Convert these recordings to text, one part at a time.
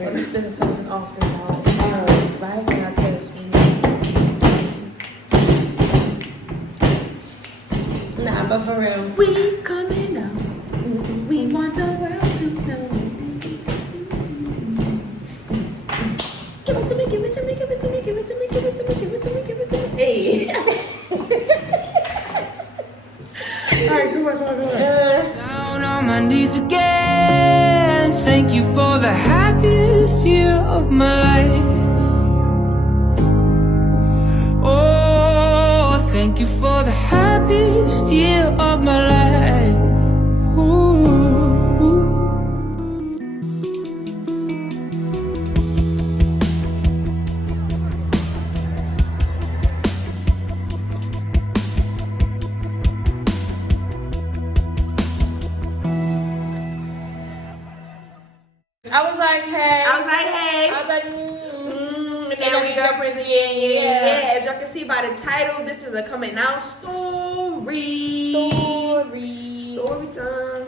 Let me spin something off the wall. Right now, because nah, but for real, we coming up. We want the world to know. Give it to me, give it to me, give it to me, give it to me, give it to me, give it to me, give it to me. Hey. All right, go on. Down on my knees again. Thank you for the happiest year of my life. Oh, thank you for the happiest year of my life. Ooh. I was like, hey. I was like, and now we girlfriends again. Yeah. As y'all can see by the title, this is a coming out story. Story time.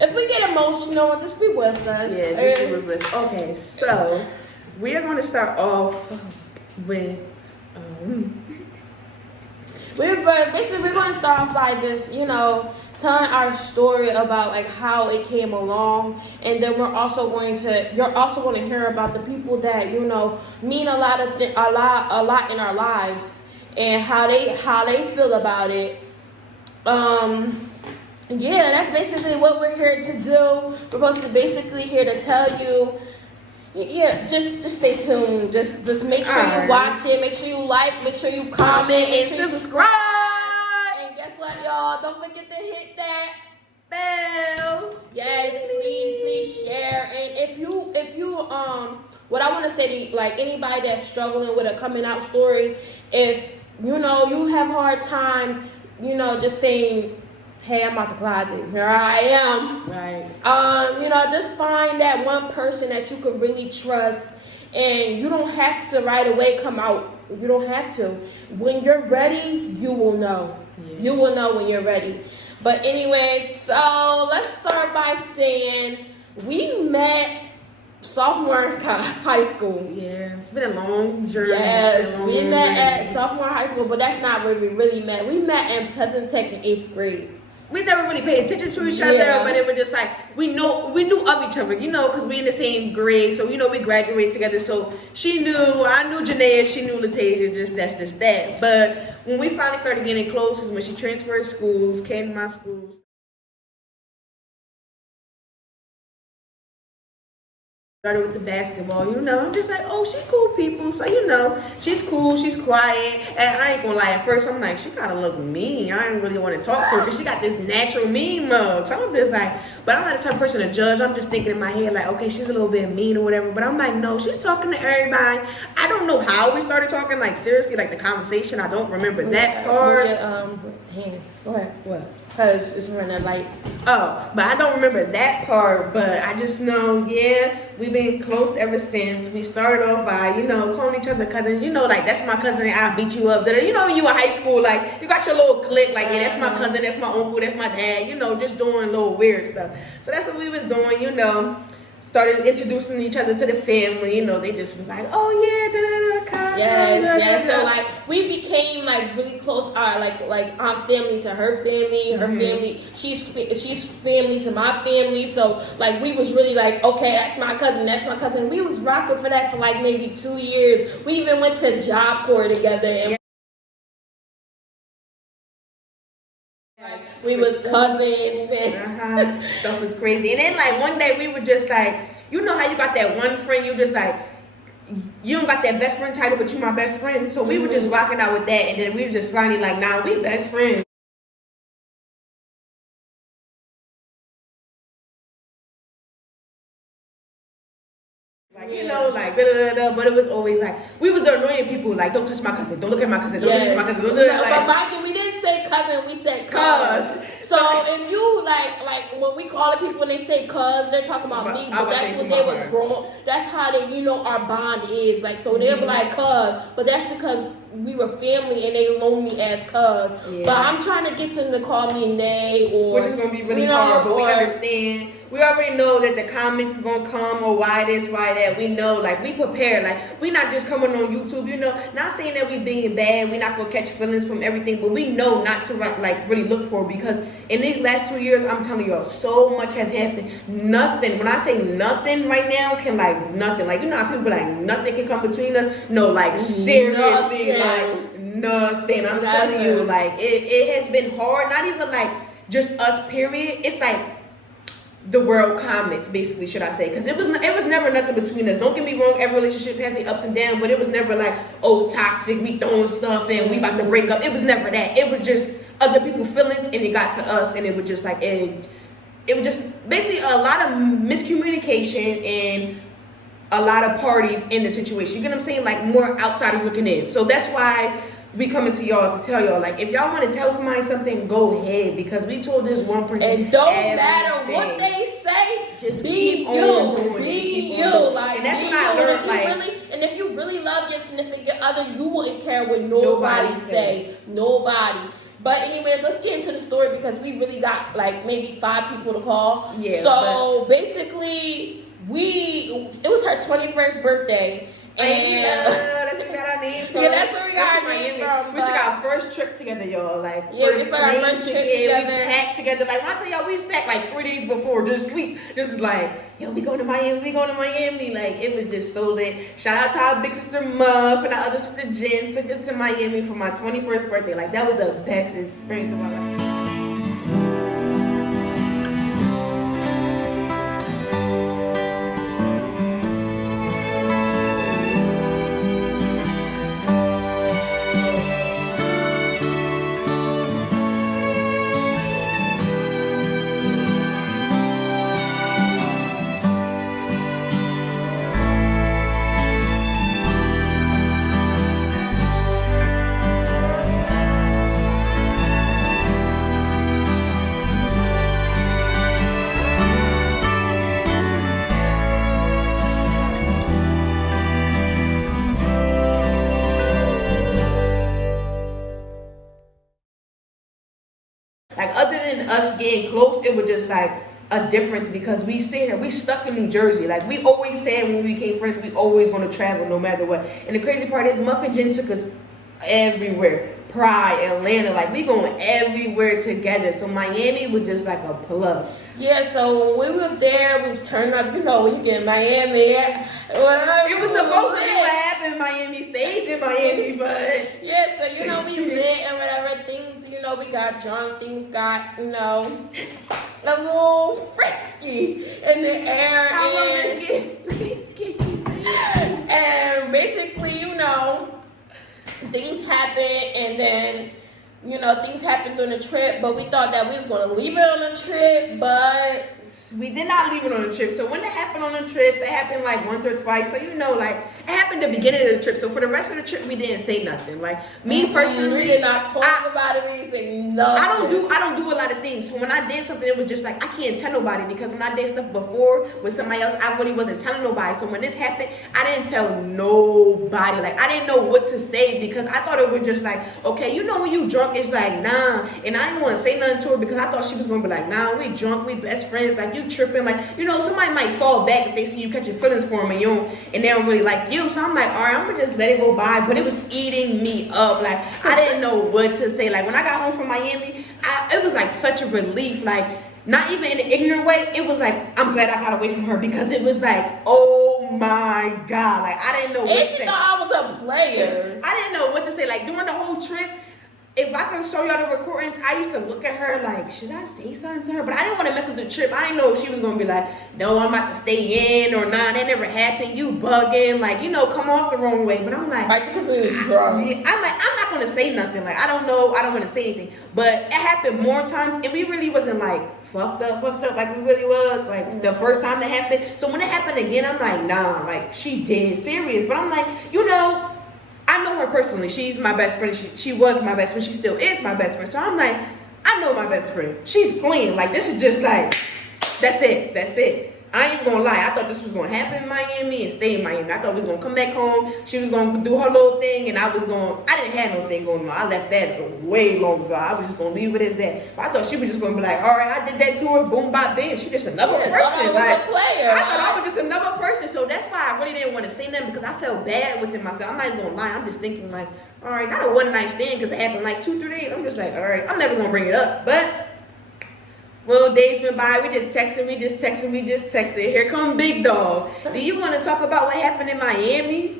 If we get emotional, just be with us. Yeah, just be with us. Okay, so we are going to start off with. We're going to start off by just, telling our story about like how it came along, and then you're also going to hear about the people that mean a lot in our lives and how they feel about it. Yeah, that's basically what we're here to do. We're supposed to basically here to tell you. Yeah, just stay tuned. Just make sure you watch it. Make sure you like. Make sure you comment and subscribe. And guess what, y'all? Don't forget to hit that bell. Yes, please share. And if you what I want to say to like anybody that's struggling with a coming out story, if you have a hard time, just saying, hey, I'm out the closet. Here I am. Right. Just find that one person that you could really trust, and you don't have to right away come out. You don't have to. When you're ready, you will know. Yeah. You will know when you're ready. But anyway, so let's start by saying we met sophomore high school. Yeah, it's been a long journey. Yes, we met at sophomore high school, but that's not where we really met. We met in Pleasant Tech in 8th grade. We never really paid attention to each other, but it was just like we knew of each other, because we in the same grade, so we graduated together. So she knew, I knew Janayah, she knew Latasia, that's just that. But when we finally started getting close is when she transferred schools, came to my schools. Started with the basketball, I'm just like, oh, she's cool people, so she's cool, she's quiet, and I ain't gonna lie, at first I'm like, she kinda look mean, I didn't really want to talk to her, because she got this natural mean mug, so I'm just like, but I'm not the type of person to judge, I'm just thinking in my head, like, okay, she's a little bit mean or whatever, but I'm like, no, she's talking to everybody. I don't know how we started talking, like, seriously, like, the conversation, I don't remember that part. Go ahead. What? Because it's running light. Oh, but I don't remember that part, but I just know, we've been close ever since. We started off by, calling each other cousins. Like, that's my cousin, and I beat you up. You in high school, like, you got your little clique, like, yeah, that's my cousin, that's my uncle, that's my dad, just doing little weird stuff. So that's what we was doing, started introducing each other to the family, they just was like, oh yeah, cousin. Yes. So like we became like really close. Like I'm family to her family, her family. She's family to my family. So like we was really like, okay, that's my cousin. We was rocking for that for like maybe 2 years. We even went to Job Corps together. And we was cousins and stuff was crazy. And then like one day we were just like, how you got that one friend, you just like, you don't got that best friend title, but you my best friend. So we were just rocking out with that, and then we were just finally like, nah, we best friends. Like, but it was always like, we was the annoying people, like, don't touch my cousin, don't look at my cousin, don't look at my cousin, don't do that. But mind you, we didn't say cousin, we said cuz. So if you like when we call the people when they say cuz, they're talking about me, but that's what they was grown. That's how they, our bond is. Like, so they'll be like cuz, but that's because we were family and they know me as cuz. Yeah. But I'm trying to get them to call me Nay, or which is gonna be really hard, but we understand. we already know that the comments is gonna come, or why this, why that. We know, like, we prepare. Like, we not just coming on YouTube, you know. Not saying that we being bad, we not gonna catch feelings from everything, but we know not to like really look for, because in these last 2 years, I'm telling y'all, so much has happened. Nothing. When I say nothing right now, can like nothing. Like, you know how people like nothing can come between us. No, like seriously, Nothing. like nothing. I'm telling you, like it has been hard. Not even like just us. Period. It's like the world comments, basically, should I say? Because it was never nothing between us. Don't get me wrong. Every relationship has the ups and downs, but it was never like, oh, toxic. We throwing stuff and we about to break up. It was never that. It was just other people's feelings, and it got to us, and it was just like it was just basically a lot of miscommunication and a lot of parties in the situation. You get what I'm saying? Like, more outsiders looking in. So that's why we coming to y'all to tell y'all, like, if y'all want to tell somebody something, go ahead, because we told this one person. And don't matter what they say, just be you. Be you. Like, and that's what I learned. And if you really love your significant other, you wouldn't care what nobody say. Nobody. But anyways, let's get into the story, because we really got like maybe 5 people to call. Yeah. So basically, it was her 21st birthday. And that's where we got our name from. Yeah, that's where we got our name from. We took our first trip together, y'all. Like, yeah, we took our first trip together. We packed together. Like, when I tell y'all, we packed like 3 days before, just sleep. Just like, yo, we going to Miami. Like, it was just so lit. Shout out to our big sister Muff and our other sister Jen. Took us to Miami for my 21st birthday. Like, that was the best experience of my life. Like, other than us getting close, it was just like a difference, because we sit here, we stuck in New Jersey. Like, we always said when we became friends, we always want to travel no matter what. And the crazy part is, Muff and Jen took us everywhere. Pride, Atlanta, like, we going everywhere together. So Miami was just like a plus. Yeah, so when we was there, we was turning up. You know, when you get in Miami, it was supposed to be what happened in Miami, stays in Miami, but yeah, so you know, we lit and whatever. Things, you know, we got drunk. Things got, you know, a little frisky in the air. I want to get freaky. And basically, you know, things happened, and then, you know, things happened during the trip, but we thought that we was going to leave it on the trip, but we did not leave it on the trip. So when it happened on the trip, it happened like once or twice. So, you know, like, it happened at the beginning of the trip. So for the rest of the trip, we didn't say nothing. Like, me personally, we did not talk about it. We didn't say nothing. I don't do a lot of things. So when I did something, it was just like, I can't tell nobody, because when I did stuff before with somebody else, I really wasn't telling nobody. So when this happened, I didn't tell nobody. Like, I didn't know what to say, because I thought it was just like, okay, you know, when you drunk, it's like, nah. And I didn't want to say nothing to her, because I thought she was going to be like, nah, we drunk, we best friends. Like, you tripping. Like, you know, somebody might fall back if they see you catching feelings for them, and they don't really like you. So I'm like, all right, I'm gonna just let it go by. But it was eating me up. Like, I didn't know what to say. Like, when I got home from Miami, it was like such a relief. Like, not even in an ignorant way. It was like, I'm glad I got away from her, because it was like, oh my God. Like, I didn't know what to say. And she thought I was a player. I didn't know what to say. Like, during the whole trip, if I can show y'all the recordings, I used to look at her like, should I say something to her? But I didn't want to mess up the trip. I didn't know if she was going to be like, no, I'm about to stay in, or nah, that never happened. You bugging. Like, you know, come off the wrong way. But I'm like, right, because we was drunk. I'm like, I'm not going to say nothing. Like, I don't know. I don't want to say anything. But it happened more times, and we really wasn't like fucked up like we really was. Like, the first time that happened. So when it happened again, I'm like, nah, like, she dead serious. But I'm like, you know, I know her personally. She's my best friend. She was my best friend. She still is my best friend. So I'm like, I know my best friend. She's playing. Like, this is just like, that's it. I ain't gonna lie. I thought this was gonna happen in Miami and stay in Miami. I thought we was gonna come back home. She was gonna do her little thing, and I didn't have no thing going on. I left that way long ago. I was just gonna leave it as that. But I thought she was just gonna be like, all right, I did that to her. Boom, bop, then she just another person. I was like a player. I thought I was just another person. So that's why I really didn't want to say nothing because I felt bad within myself. I'm not even gonna lie. I'm just thinking like, all right, not a one night stand because it happened like 2-3 days. I'm just like, all right, I'm never gonna bring it up, but. Well, days went by, we just texting. Here come Big Dog. Do you want to talk about what happened in Miami?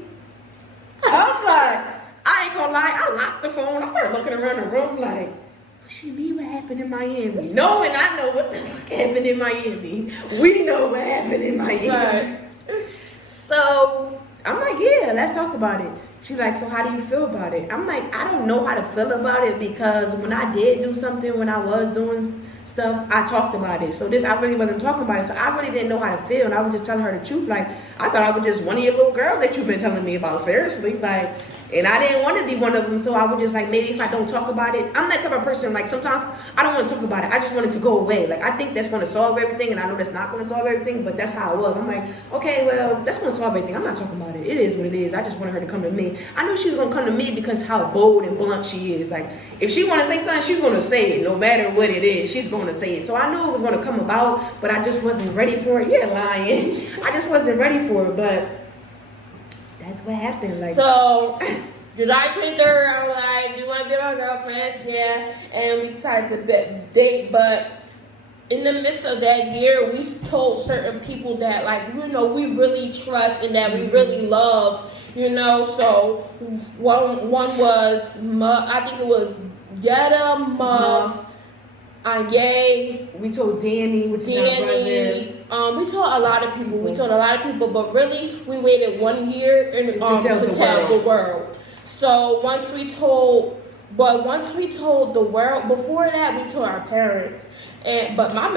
I'm like, I ain't gonna lie, I locked the phone. I started looking around the room like, what she mean what happened in Miami? No, and I know what the fuck happened in Miami. We know what happened in Miami. Right. So, I'm like, yeah, let's talk about it. She's like, so how do you feel about it? I'm like, I don't know how to feel about it because when I did do something, when I was doing stuff, I talked about it. So I really wasn't talking about it. So I really didn't know how to feel. And I was just telling her the truth. Like, I thought I was just one of your little girls that you've been telling me about. Seriously. Like, and I didn't want to be one of them. So I was just like, maybe if I don't talk about it, I'm that type of person. Like, sometimes I don't want to talk about it. I just want it to go away. Like, I think that's going to solve everything. And I know that's not going to solve everything. But that's how I was. I'm like, okay, well, that's going to solve everything. I'm not talking about it. It is what it is. I just wanted her to come to me. I knew she was going to come to me because how bold and blunt she is. Like, if she want to say something, she's going to say it. No matter what it is, she's going to say it. So I knew it was going to come about, but I just wasn't ready for it. Yeah, lying. I just wasn't ready for it, but that's what happened. Like, so July 23rd, I'm like, do you want to be my girlfriend? Yeah. And we decided to date, but in the midst of that year, we told certain people that, like, you know, we really trust and that we really love, you know. So one was, I think it was Yetta, Muff, Anye. We told Danny, which is our brother. We told a lot of people. But really, we waited 1 year to tell the world. So once we told the world, before that we told our parents. But my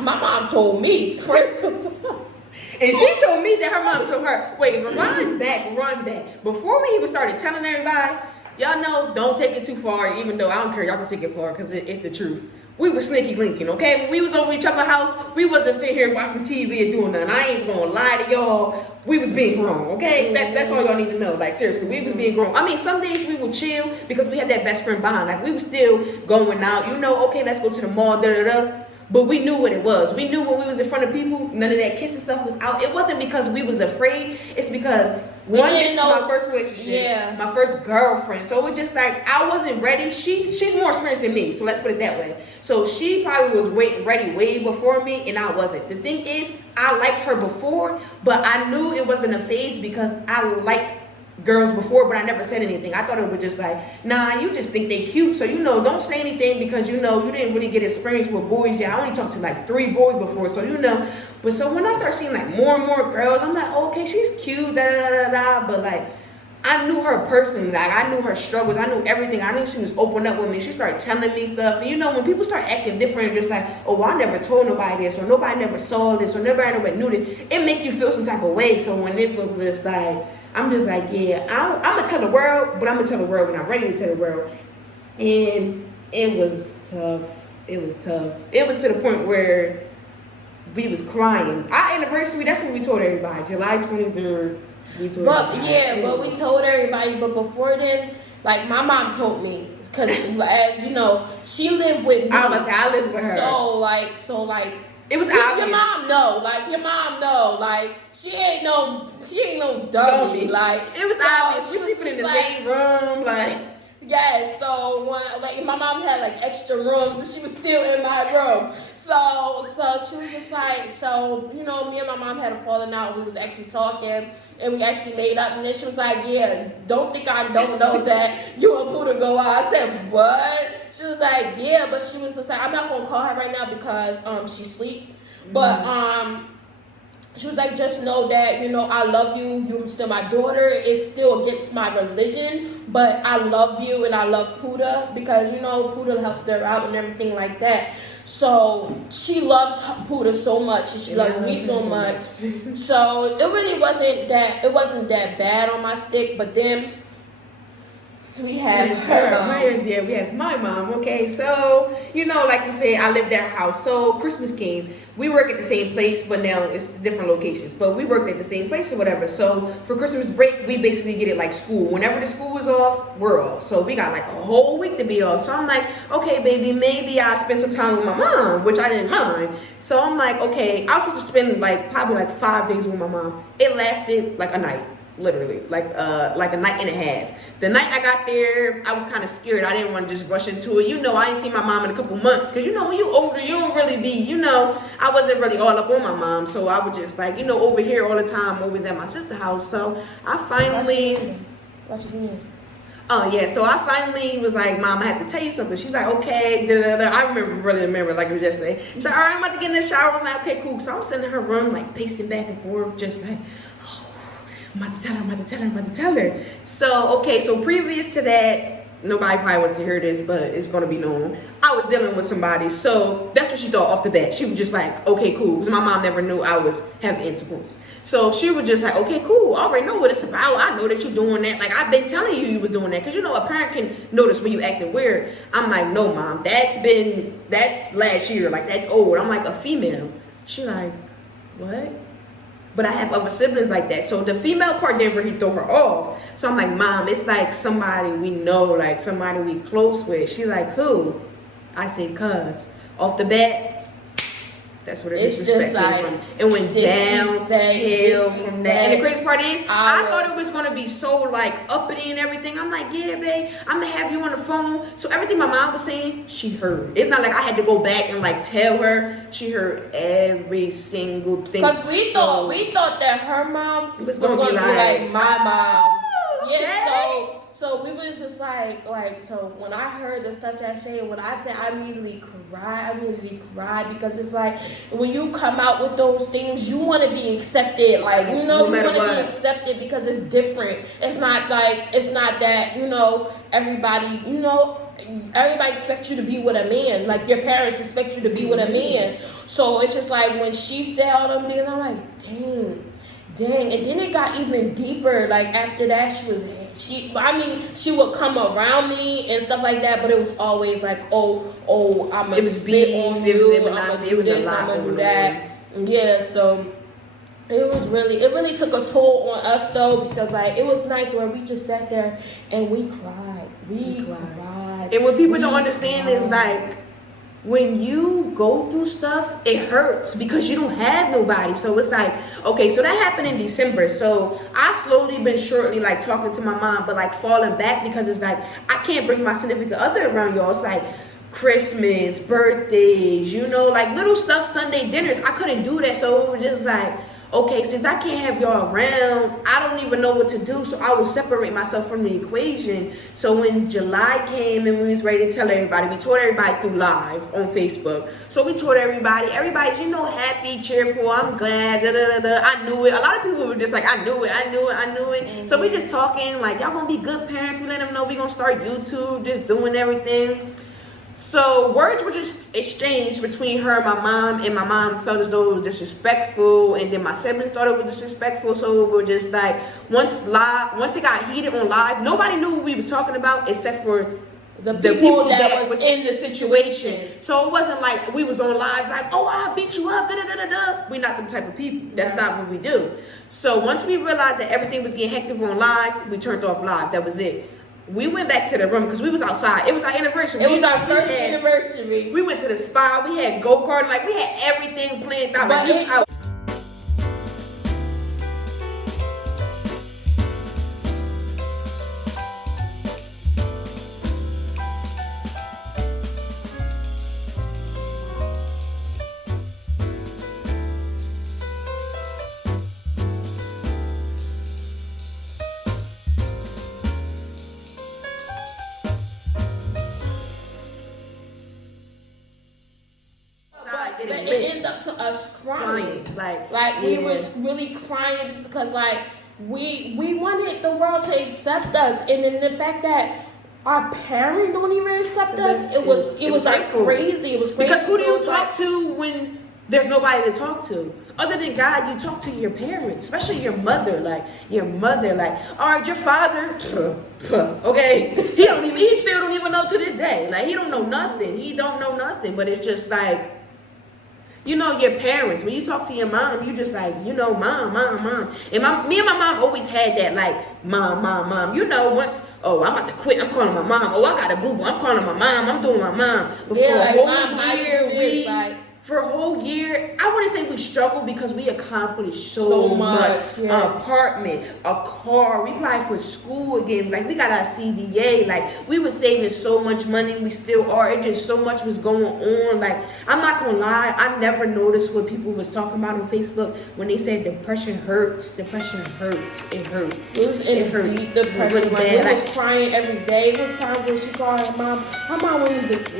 mom told me first. And she told me that her mom told her. Wait, run back. Before we even started telling everybody, y'all know, don't take it too far. Even though I don't care, y'all can take it far because it's the truth. We was sneaky linking, okay? When we was over each other's house, we wasn't sitting here watching TV and doing nothing. I ain't gonna lie to y'all. We was being grown, okay? That's all y'all need to know. Like, seriously, we was being grown. I mean, some days we would chill because we had that best friend bond. Like, we was still going out. You know, okay, let's go to the mall, da-da-da. But we knew what it was. We knew when we was in front of people, none of that kissing stuff was out. It wasn't because we was afraid. It's because one is my first relationship, my first girlfriend. So it was just like I wasn't ready. She's more experienced than me, so let's put it that way. So she probably was ready way before me, and I wasn't. The thing is, I liked her before, but I knew it wasn't a phase because I liked girls before, but I never said anything. I thought it was just like, nah, you just think they cute, so you know, don't say anything because you know you didn't really get experience with boys yet. I only talked to like 3 boys before, so you know. But so when I start seeing like more and more girls, I'm like, oh, okay, she's cute, da da da da. But like, I knew her personally. Like, I knew her struggles. I knew everything. I knew she was open up with me. She started telling me stuff. And you know, when people start acting different, just like, oh, well, I never told nobody this, or nobody never saw this, or nobody knew this, it make you feel some type of way. So when it was just like, I'm just like, yeah, I'm going to tell the world, but I'm going to tell the world when I'm ready to tell the world. And it was tough. It was to the point where we was crying. Our anniversary, that's when we told everybody. July 23rd, we told everybody. But we told everybody. But before then, like, my mom told me. Because, as you know, she lived with me. I lived with her. So, like... It was obvious. Your mom know. Like, she ain't no dummy. Like, it was obvious. We sleeping in the same room. Like, yes. So when, like, my mom had like extra rooms, and she was still in my room. So she was just like, so you know, me and my mom had a falling out. We was actually talking, and we actually made up. And then she was like, yeah, don't think I don't know that you and Puda go out. I said, what? She was like, yeah, but she was just like, I'm not gonna call her right now because she sleep. But she was like, just know that, you know, I love you. You're still my daughter. It's still against my religion, but I love you and I love Puda because, you know, Puda helped her out and everything like that. So she loves Puda so much and she loves me so much. So it really wasn't that bad on my stick. But then We have her mom. Yeah, we have my mom. Okay, so like you said, I lived at her house. So Christmas came. We work at the same place, but now it's different locations. But we worked at the same place or whatever. So for Christmas break, we basically get it like school. Whenever the school was off, we're off. So we got like a whole week to be off. So I'm like, okay, baby, maybe I'll spend some time with my mom, which I didn't mind. So I'm like, okay, I was supposed to spend probably 5 days with my mom. It lasted like a night. Literally, like a night and a half. The night I got there, I was kind of scared. I didn't want to just rush into it. I ain't seen my mom in a couple months. Because, when you older, you don't really be, I wasn't really all up on my mom. So I was just like, over here all the time, always at my sister's house. So I finally... What you doing? Oh, yeah. So I finally was like, Mom, I have to tell you something. She's like, okay. I remember like it was yesterday. She's like, all right, I'm about to get in the shower. I'm like, okay, cool. So I'm sitting in her room, like, pacing back and forth, just like... I'm about to tell her. So, okay, so previous to that, nobody probably wants to hear this, but it's going to be known. I was dealing with somebody, so that's what she thought off the bat. She was just like, okay, cool, because my mom never knew I was having intercourse. So she was just like, okay, cool, I already know what it's about. I know that you're doing that. Like, I've been telling you was doing that, because, a parent can notice when you acting weird. I'm like, no, Mom, that's last year. Like, that's old. I'm like, a female. She like, what? But I have other siblings like that. So the female part didn't really throw her off. So I'm like, Mom, it's like somebody we know, like somebody we close with. She's like, who? I said, cuz. Off the bat, that's what it is. It went downhill from that. And the crazy part is, I thought it was going to be so like uppity and everything. I'm like, yeah, babe, I'm going to have you on the phone. So everything my mom was saying, she heard. It's not like I had to go back and like tell her. She heard every single thing. Because we thought that her mom was going to be like my mom. Okay. Yeah, so we was just like, so when I heard the stuff that she said, when I said, I immediately cried because it's like, when you come out with those things, you want to be accepted, like, you want to be accepted because it's different. It's not that, everybody, everybody expects you to be with a man, like your parents expect you to be with a man. So it's just like, when she said all them things, I'm like, dang, and then it got even deeper. Like after that, she would come around me and stuff like that, but it was always like, I'm gonna spit on you, I'm gonna do this, I'm gonna do that. Yeah, so it really took a toll on us though, because like it was nice where we just sat there and we cried. We cried. And what people don't understand is like, when you go through stuff, it hurts because you don't have nobody. So it's like, okay, so that happened in December. So I slowly been shortly like talking to my mom, but like falling back because it's like, I can't bring my significant other around y'all. It's like Christmas, birthdays, like little stuff, Sunday dinners. I couldn't do that. So it was just like, okay, since I can't have y'all around, I don't even know what to do, so I will separate myself from the equation. So when July came and we was ready to tell everybody, we told everybody through live on Facebook. So we told everybody's, happy, cheerful, I'm glad, I knew it. A lot of people were just like, I knew it. Mm-hmm. So we just talking, like, y'all gonna be good parents. We let them know we gonna start YouTube, just doing everything. So words were just exchanged between her and my mom felt as though it was disrespectful, and then my siblings thought it was disrespectful. So we were just like, once it got heated on live, nobody knew what we was talking about except for the people that was in the situation. So it wasn't like we was on live like, oh, I'll beat you up, We're not the type of people. That's not what we do. So once we realized that everything was getting hectic on live, we turned off live. That was it. We went back to the room because we was outside. It was our anniversary. It was our first anniversary. We went to the spa. We had go-kart. Like, we had everything planned out. But out. But it ended up to us crying. Like we was really crying because like we wanted the world to accept us, and then the fact that our parents don't even accept us, it was like crazy. It was crazy. Because who do you talk to when there's nobody to talk to? Other than God, you talk to your parents, especially your mother. Like, all right, your father, okay, he still don't even know to this day. Like, he don't know nothing. But it's just like, you know, your parents, when you talk to your mom, you just like, you know, mom. And me and my mom always had that, like, mom. You know, once, oh, I'm about to quit, I'm calling my mom. Oh, I got a boo-boo, I'm calling my mom, I'm doing my mom. But yeah, like, mom, how you do this? Like, for a whole year, I wouldn't say we struggled because we accomplished so much. Yeah. An apartment, a car, we applied for school again. Like, we got our CDA. Like, we were saving so much money. We still are. It just so much was going on. Like, I'm not gonna lie, I never noticed what people was talking about on Facebook when they said depression hurts. Depression hurts. It hurts. It was in deep depression. Like, we was crying every day. It was times when she called her mom. Her mom was it was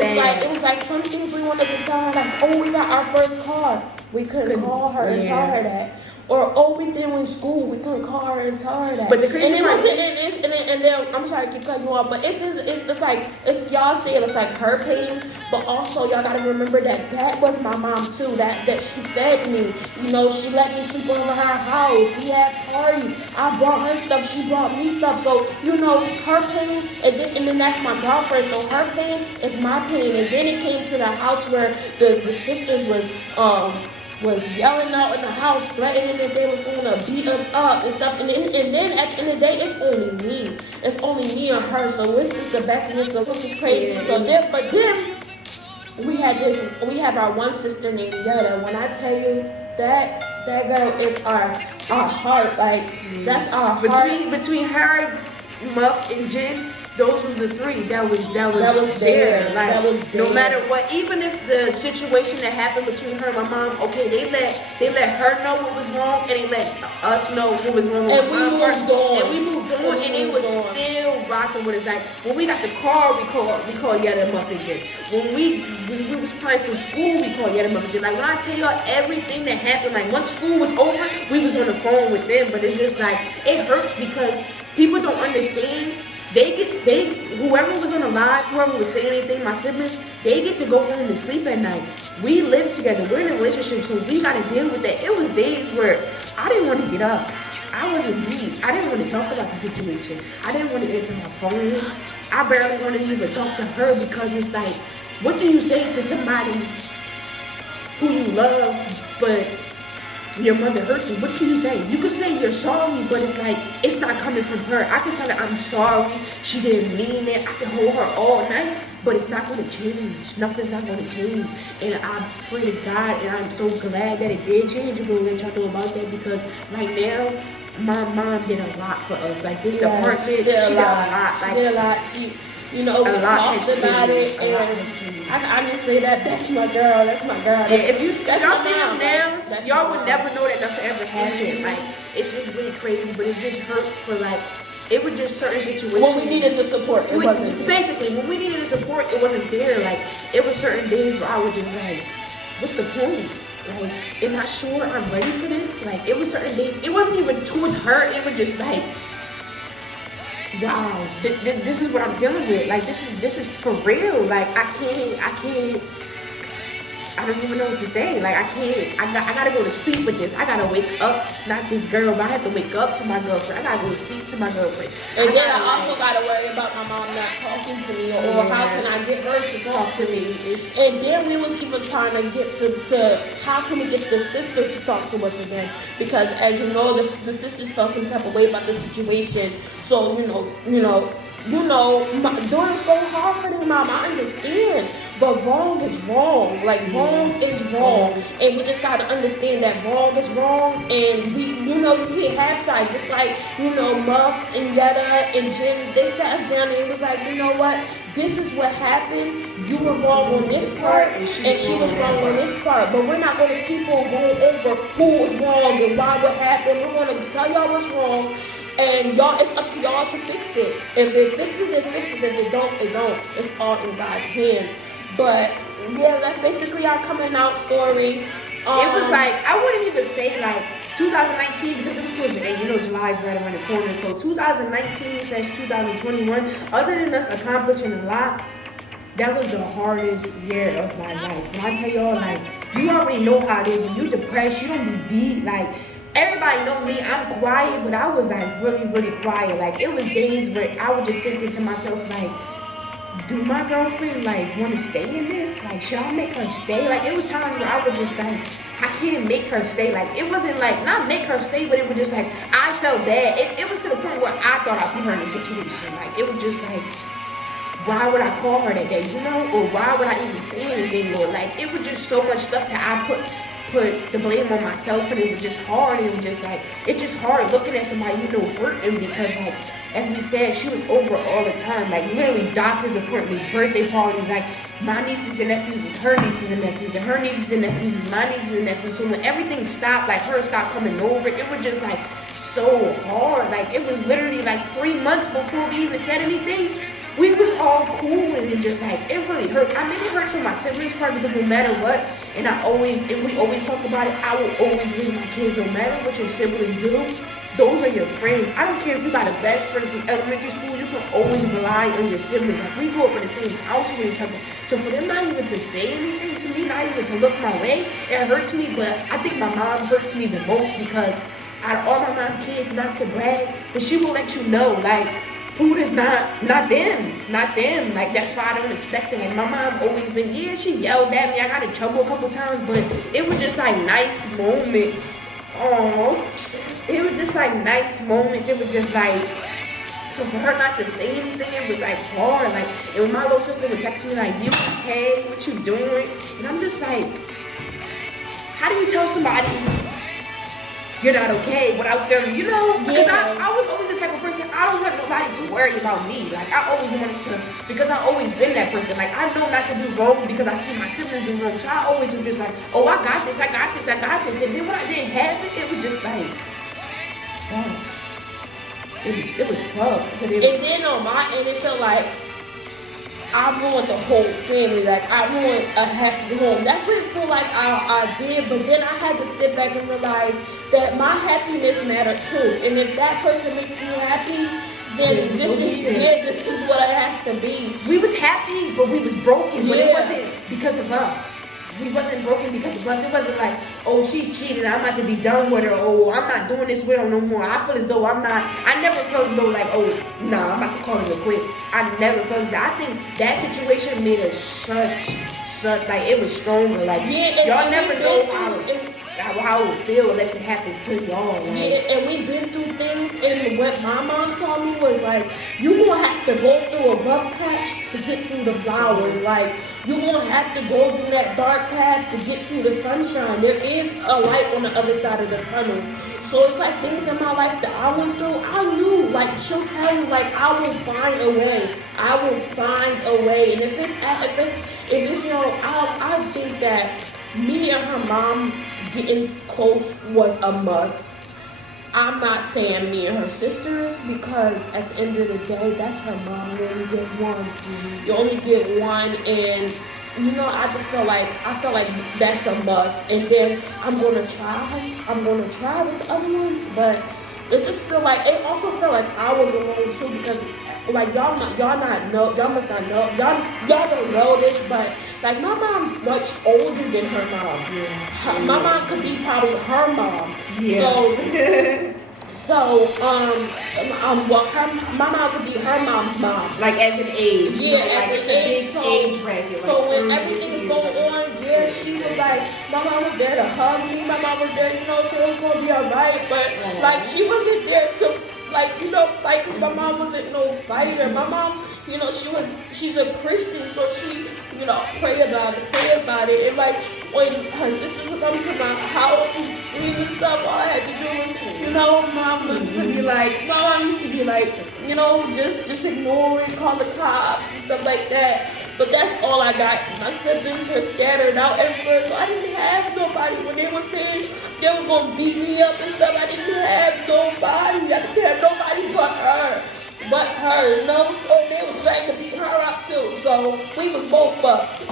bad. It was like something we wanted to tell her, like, oh, we got our first car. We couldn't call her and tell her that. Or, oh, we did in school. We couldn't call her and tell her that. But the crazy part and then I'm sorry to keep cutting you off, but it's like, it's y'all saying it's like her pain, but also y'all gotta remember that was my mom too. That she fed me. You know, she let me sleep over her house. We had parties. I brought her stuff. She brought me stuff. So, you know, her pain, and then that's my girlfriend. So her pain is my pain. And then it came to the house where the sisters was yelling out in the house, threatening that they was going to beat us up and stuff. And then at the end of the day, it's only me. It's only me and her. So it's just a back and so this is crazy. So then, but then we have our one sister named Yetta. When I tell you that girl is our heart, like, that's our heart. Between her, Muff, and Jen, those was the three that was there. Like, that was there. No matter what, even if the situation that happened between her and my mom, okay, they let her know what was wrong, and they let us know what was wrong. And we moved on. And they was still rocking with us. Like, when we got the car, we called Yetta and Muff and Jen. When we was applying for school, we called Yetta and Muff and Jen. Like, when I tell y'all everything that happened, like, once school was over, we was on the phone with them. But it's just like, it hurts because people don't understand. Whoever was on the live, whoever was saying anything, my siblings, they get to go home and sleep at night. We live together. We're in a relationship, so we got to deal with that. It was days where I didn't want to get up. I wasn't beat. I didn't want to talk about the situation. I didn't want to answer my phone. I barely wanted to even talk to her because it's like, what do you say to somebody who you love, but your mother hurt you? What can you say? You can say you're sorry, but it's like, it's not coming from her. I can tell her I'm sorry, she didn't mean it. I can hold her all night, but it's not going to change. Nothing's not going to change. And I pray to God, and I'm so glad that it did change. We're going to talk about that because right now, my mom did a lot for us. Like, this apartment, she did a lot. Like, did a lot. You know, we talked about it, and I just say that's my girl. That's my girl. Yeah, if y'all see them now, y'all would never know that nothing ever happened. Like, it's just really crazy, but it just hurts for, like, it was just certain situations. When we needed the support, it wasn't. Basically, when we needed the support, it wasn't there. Like, it was certain days where I was just like, what's the point? Like, am I sure I'm ready for this? Like, it was certain days. It wasn't even towards her. It was just like, wow, this is what I'm dealing with. Like, this is for real. Like, I don't even know what to say. Like, I gotta go to sleep with this. I gotta wake up, not this girl, but I have to wake up to my girlfriend. I gotta go to sleep to my girlfriend. And then I also gotta worry about my mom not talking to me, or how can I get her to talk to me. And then we was even trying to get to how can we get the sister to talk to us again? Because as you know, the sisters felt some type of way about the situation. So, you know, my daughters go hard for their mom. I understand, but wrong is wrong. Like, wrong is wrong, and we just gotta understand that wrong is wrong. And you can't have sides. Just like, Muff and Yetta and Jen, they sat us down and it was like, you know what? This is what happened. You were wrong on this part, and she was wrong on this part. But we're not going to keep on going over who was wrong and why what happened. We're going to tell y'all what's wrong. And y'all, it's up to y'all to fix it. If it fixes, it fixes. If it don't, it don't. It's all in God's hands. But yeah, that's basically our coming out story. It was like, I wouldn't even say like 2019 because it was towards the end. July is right around the corner. So 2019/2021, other than us accomplishing a lot, that was the hardest year of my life. When I tell y'all, like, You already know how it is. When you depressed, you don't be beat. Like, everybody know me. I'm quiet, but I was like really, really quiet. Like, it was days where I was just thinking to myself, like, do my girlfriend like want to stay in this? Like, should I make her stay? Like, it was times where I was just like, I can't make her stay. Like, it wasn't like not make her stay, but it was just like I felt bad. It was to the point where I thought I put her in a situation. Like, it was just like, why would I call her that day, you know? Or why would I even say anything? Or like, it was just so much stuff that I put the blame on myself, and it was just hard. It was just like, it's just hard looking at somebody, you know, hurting, because like, as we said, she was over all the time, like literally doctor's appointments, birthday parties, like my nieces and nephews and her nieces and nephews and her nieces and nephews and my nieces and nephews. So when everything stopped, like her stopped coming over, it was just like so hard. Like, it was literally like 3 months before we even said anything. We was all cool, and it just like, it really hurts. I mean, it hurts on my siblings part, because no matter what, and we always talk about it, I will always raise my kids, no matter what your siblings do, those are your friends. I don't care if you got a best friend from elementary school, you can always rely on your siblings. Like, we grew up in the same house with each other. So for them not even to say anything to me, not even to look my way, it hurts me. But I think my mom hurts me the most, because out of all my mom kids, not to brag, but she will let you know, like, food is not them. Like, that's why I don't expect it. Like, my mom always been, yeah, she yelled at me. I got in trouble a couple times, but it was just like nice moments. Oh, it was just like nice moments. It was just like, so for her not to say anything, it was like hard. Like, and when my little sister would text me like, you okay? What you doing? And I'm just like, how do you tell somebody you're not okay without them, you know? Because I was always the type of person, I don't want nobody to worry about me. Like, I always wanted to, because I've always been that person. Like, I know not to do wrong because I see my siblings do wrong. So I always was just like, oh, I got this. And then when I didn't have it, it was just like, oh, it was tough. And then on my end, it felt like I ruined the whole family. Like, I ruined a happy home. That's what it felt like I did. But then I had to sit back and realize that my happiness mattered too. And if that person makes me happy, then this is what it has to be. We was happy, but we was broken. But it wasn't because of us. We wasn't broken because of us. It wasn't like, oh, she cheated, I'm about to be done with her. Oh, I'm not doing this with her no more. I feel as though I never felt as though like, oh, nah, I'm about to call it a quits. I never felt as though. I think that situation made us such, like, it was stronger. Like, y'all never know how it would feel unless it happens to y'all. Like. Yeah, and we've been through things, and what my mom told me was like, you gonna have to go through a rough patch to get through the flowers. Like, you gonna have to go through that dark path to get through the sunshine. There is a light on the other side of the tunnel. So it's like things in my life that I went through, I knew, like, she'll tell you, like, I will find a way. I will find a way. And if it's you know, I think that me and her mom getting close was a must. I'm not saying me and her sisters, because at the end of the day, that's her mom. You only get one. You only get one, and you know, I felt like that's a must. And then I'm gonna try with the other ones, but it also felt like I was alone too, because like y'all must not know, y'all don't know this, but like my mom's much older than her mom. My mom could be probably her mom. Yeah. My mom could be her mom's mom. Like, as an age. Yeah, like, as an age. Age bracket. So when everything was going on, she was like, my mom was there to hug me. My mom was there, so it was going to be alright. But, like, she wasn't there to, like, fight, because my mom wasn't no fighter. My mom, she's a Christian, so she, pray about it. And, like, when her sisters would come to my house and scream and stuff, all I had to do was, mom used to be like, just ignore it, call the cops and stuff like that. But that's all I got. My siblings were scattered out everywhere, so I didn't have nobody. When they were saying they were going to beat me up and stuff, I didn't have nobody. I didn't have nobody but her. So they was trying to beat her up too. So we was both fucked.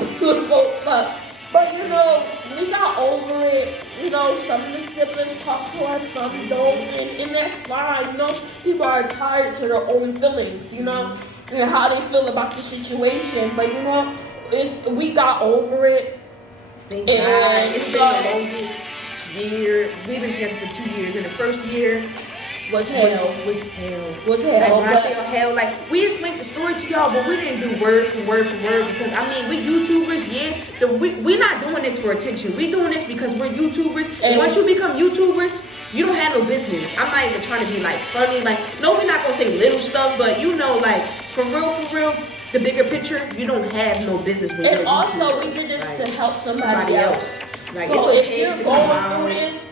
But we got over it. Some of the siblings talk to us, some don't, and that's fine. People are entitled to their own feelings, and how they feel about the situation. But we got over it. Thank God. It's been the longest year. We've been together for 2 years. And the first year was hell. Was hell. Was hell. Like, when I say hell, like, we explained the story to y'all, but we didn't do word for word for word because, I mean, we YouTubers, yeah. We're not doing this for attention. We're doing this because we're YouTubers. And once you become YouTubers, you don't have no business. I'm not even trying to be, like, funny. Like, no, we're not going to say little stuff, but, you know, like, for real, the bigger picture, you don't have no business with And also, we did this to help somebody else. Like, so it's if you're going through this,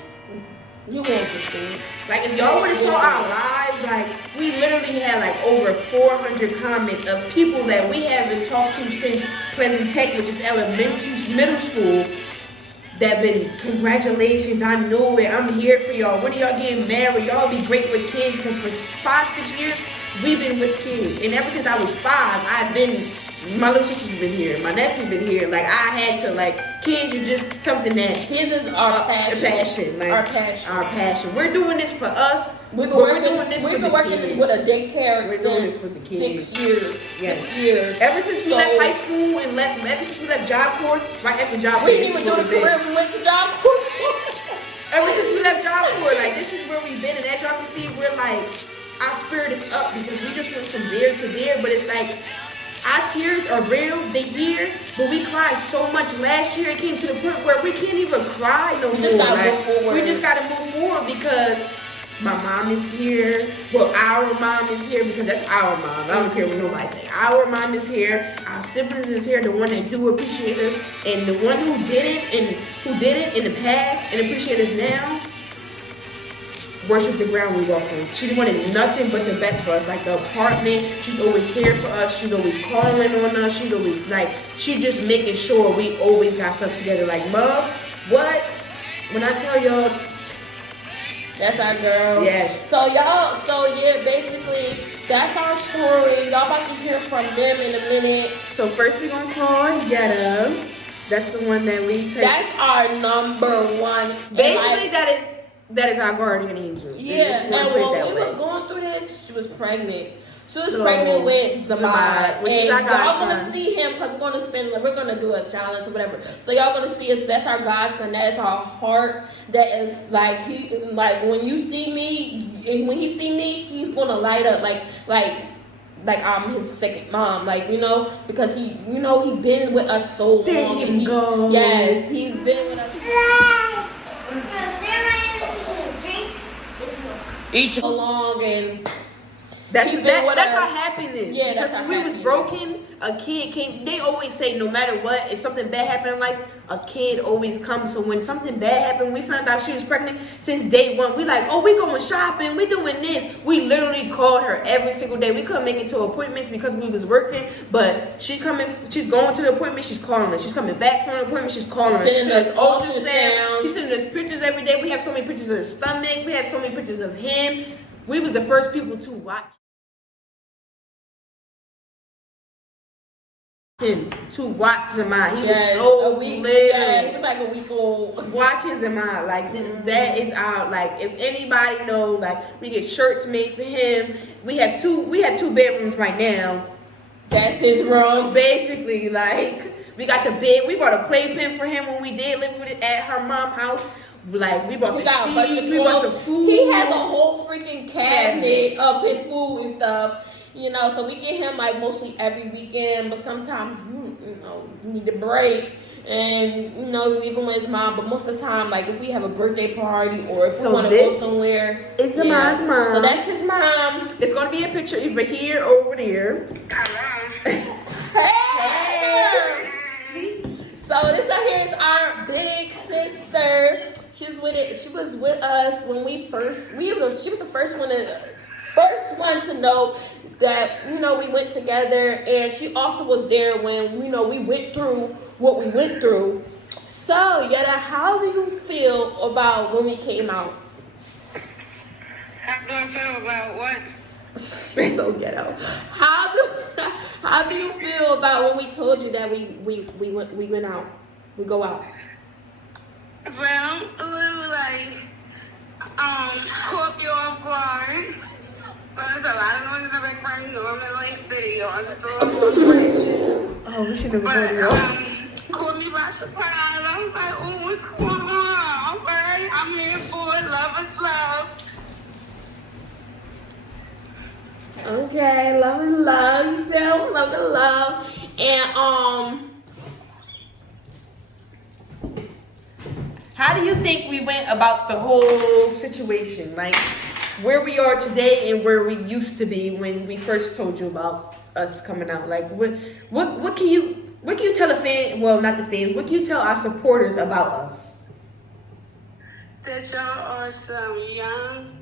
you going through it. Like, if y'all would have saw our lives, like, we literally had, like, over 400 comments of people that we haven't talked to since Pleasant Tech, which is middle school, that been, congratulations, I know it, I'm here for y'all. When are y'all getting married? Y'all be great with kids, because for 5-6 years, we've been with kids. And ever since I was 5, my little sister's been here, my nephew's been here. Like, I had to, like, kids are just something that... Kids is our passion. Like, our passion. We're doing this for us. We've been working with a daycare since 6 years. Yes. 6 years. Ever since we left high school and ever since we left Job Corps, right after Job Corps. We didn't even do the career, we went to Job Corps. Ever since we left Job Corps, like, this is where we've been. And as y'all can see, we're like, our spirit is up because we just went from there to there. But it's like, our tears are real, they here, but we cried so much last year. It came to the point where we can't even cry no more. We just gotta move forward because my mom is here. Well, our mom is here because that's our mom. I don't care what nobody say. Our mom is here. Our siblings is here. The one that do appreciate us, and the one who did it in the past and appreciate us now. Worship the ground we walk on. She wanted nothing but the best for us. Like the apartment, she's always here for us. She's always calling on us. She's always like, she just making sure we always got stuff together. Like, love, what? When I tell y'all, that's our girl. Yes. So yeah, basically, that's our story. Y'all about to hear from them in a minute. So first we're gonna call Jetta. That's the one that we take. That's our number one. Basically, that is our guardian angel. Yeah, and when we was going through this, she was pregnant. She was pregnant with Zamad, and y'all gonna see him because we're gonna do a challenge or whatever. So y'all gonna see us. That's our godson. That is our heart. That is like when you see me, and when he see me, he's gonna light up like I'm his second mom, because he been with us so long. There you go. Yes, he's been with us. Each along and that's our happiness. Yeah, because that's our when we happiness. was broken, a kid came. They always say no matter what, if something bad happened in life, a kid always comes. So when something bad happened, we found out she was pregnant. Since day one, we like, oh, we going shopping, we doing this. We literally called her every single day. We couldn't make it to appointments because we was working, but she's going to the appointment. She's calling us. She's coming back from the appointment. She's calling us. Sending us ultrasound. She's sending us pictures every day. We have so many pictures of his stomach. We have so many pictures of him. We was the first people to watch Zamad. He was so little. Yeah, he was like a week old. Watching Zamad, like that is our, like, if anybody know, like, we get shirts made for him. We have two bedrooms right now. That's his room. Basically, like, we got the bed. We bought a playpen for him when we did live with it at her mom's house. Like, we bought the sheets, we bought the food. He has a whole freaking cabinet of his food and stuff. So we get him like mostly every weekend, but sometimes we need a break. And even with his mom, but most of the time, like if we have a birthday party or if we want to go somewhere, it's Zamad's mom. So that's his mom. It's gonna be a picture either here or over there. Hey! So this right here is our big sister. She was with us when she was the first one to know that we went together, and she also was there when we went through what we went through. So Yetta, how do you feel about when we came out? How do I feel about what? So ghetto. How do you feel about when we told you that we went out? We go out. Well, a little caught you off guard. But there's a lot of noise in the background. I'm in Lake City, I'm just a little more crazy. Oh, we should have recorded caught me by surprised. I was like, oh, what's going on? Okay, I'm here for it. Love is love. Okay, love is love. You said love is love. And How do you think we went about the whole situation? Like where we are today and where we used to be when we first told you about us coming out. Like what can you tell a fan? Well, not the fans. What can you tell our supporters about us? That y'all are some young,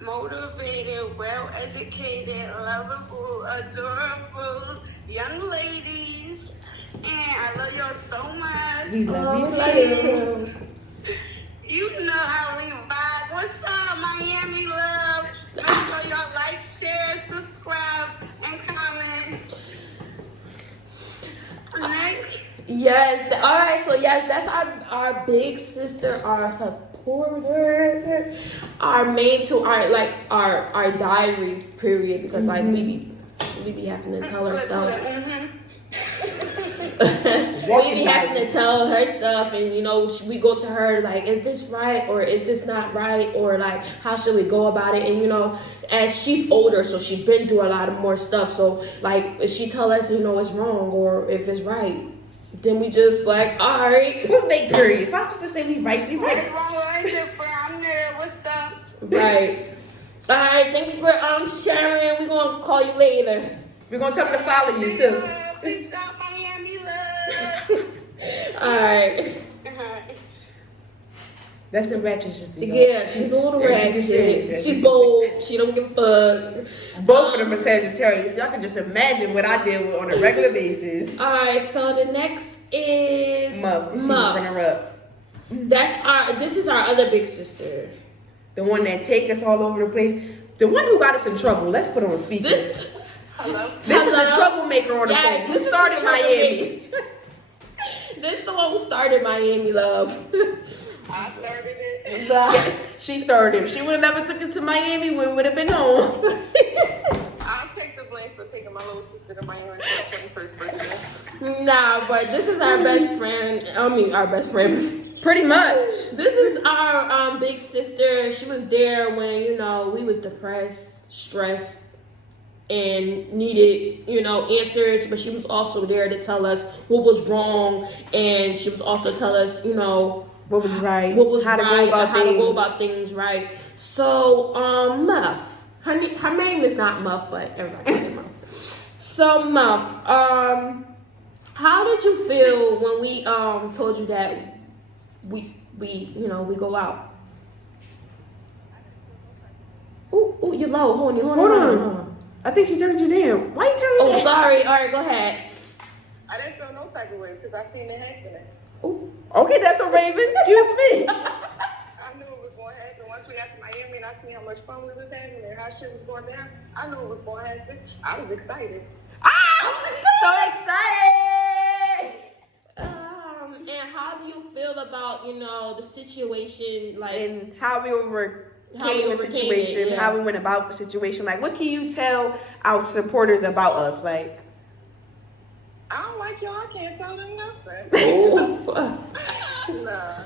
motivated, well-educated, lovable, adorable young ladies. And I love y'all so much. We love you too. You know how we vibe. What's up, Miami love? Make sure y'all like, share, subscribe, and comment. Next. yes, all right. So yes, that's our big sister, our supporter, our main two, our diary period because like we be having to tell her stuff. We be having to tell her stuff, and we go to her like, is this right or is this not right, or like how should we go about it? And as she's older, so she's been through a lot of more stuff. So like if she tell us it's wrong or if it's right, then we just like, all right. What big period? If our sister say we right, we right. What's wrong with it? I'm there. What's up? Right. All right. Thanks for sharing. We're gonna call you later. We're gonna tell them to follow you too. Peace out, Miami love. All right. That's the ratchet sister. Y'all. Yeah, she's a little ratchet. She's bold. She don't give a fuck. Both of them are Sagittarius. Y'all can just imagine what I deal with on a regular basis. All right, so the next is Muff. She's Muff. runner up. This is our other big sister. The one that take us all over the place. The one who got us in trouble. Let's put on speaker. Hello? This is the troublemaker on the Yes, phone. Who this is started the Miami? This the one who started Miami, love. I started it. Yeah, she started. If she would have never took us to Miami, we would have been home. I'll take the blame for taking my little sister to Miami for the 21st birthday. Nah, but this is our best friend. I mean, our best friend. Pretty much. This is our big sister. She was there when we was depressed, stressed, and needed answers. But she was also there to tell us what was wrong, and she was also tell us What was right? what was how right, to go about how things. to go about things right. So Muff. Her name is not Muff, but everybody calls her Muff. So Muff, how did you feel when we told you that we go out? Ooh, you're low. Hold on. I think she turned you down. Why you turning Oh, me down? sorry. All right, go ahead. I didn't feel no type of way because I seen it happening. Ooh. Okay, that's a Raven. Excuse me. I knew it was going to happen. Once we got to Miami and I seen how much fun we was having and how shit was going down, I knew it was going to happen. I was excited. So excited. And how do you feel about the situation, like And how we overcame the overcame situation, it, yeah. how we went about the situation. Like, what can you tell our supporters about us? Like, I don't like y'all. I can't tell them nothing. Nah.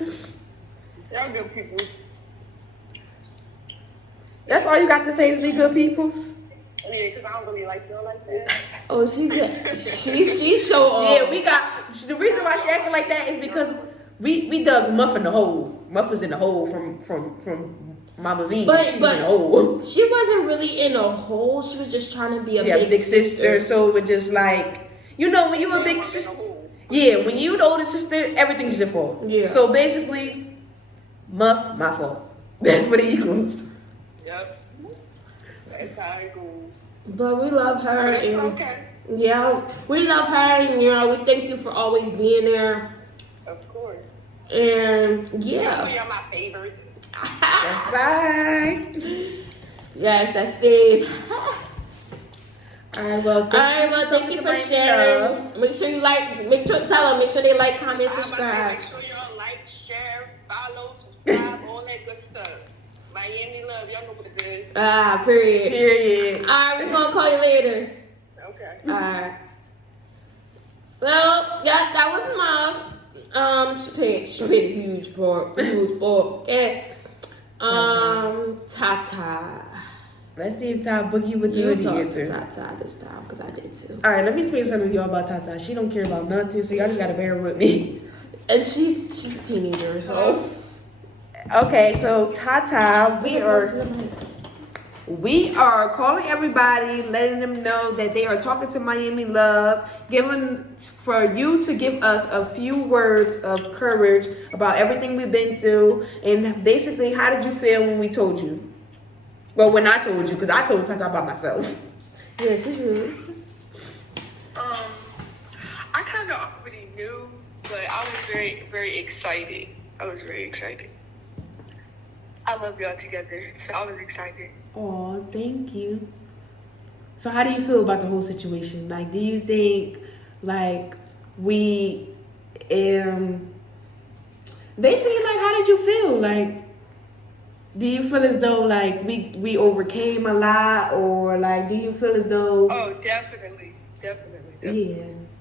Y'all good peoples. that's all you got to say is be good peoples? Yeah, because I don't really like y'all like that. oh she show off. Yeah, we got, the reason why she acting like that is because we dug Muff in the hole. Muff was in the hole from Mama V. But She was in the hole. she wasn't really in a hole. She was just trying to be a Yeah, big sister. So it was just like, when you a big sister, yeah, when you the older sister, everything's your fault. Yeah. So basically, Muff, my fault. That's what it equals. Yep. That's how it goes. But we love her, But it's and okay. yeah, we love her, and we thank you for always being there. Of course. And yeah, Y'all my favorites. That's right. yes, that's big. All right, well, Thank you for sharing. Make sure you tell them, make sure they like, comment, I'm about to subscribe. make sure y'all like, share, follow, subscribe, all that good stuff. Miami love, y'all know what it is. Period. Period. Alright, we're gonna call you later. Okay. Alright. So, yeah, that was Muff. She played a huge part. Okay. Tata. Let's see if Ty Boogie would do You it talk to again. Tata this time, because I did too. All right, let me explain something to y'all about Tata. She don't care about nothing, so y'all just gotta bear with me. And she's a teenager, so. Okay, so Tata, we are calling everybody, letting them know that they are talking to Miami Love, for you to give us a few words of courage about everything we've been through, and basically, how did you feel when we told you? Well, when I told you, because I told Tata about myself. Yeah, she's rude. I kind of already knew, but I was very, very excited. I love y'all together, so I was excited. Oh, thank you. So how do you feel about the whole situation? Like, do you think, like, we, basically, like, how did you feel? Like, do you feel as though, like, we overcame a lot, or, like, do you feel as though... Oh, definitely. Yeah,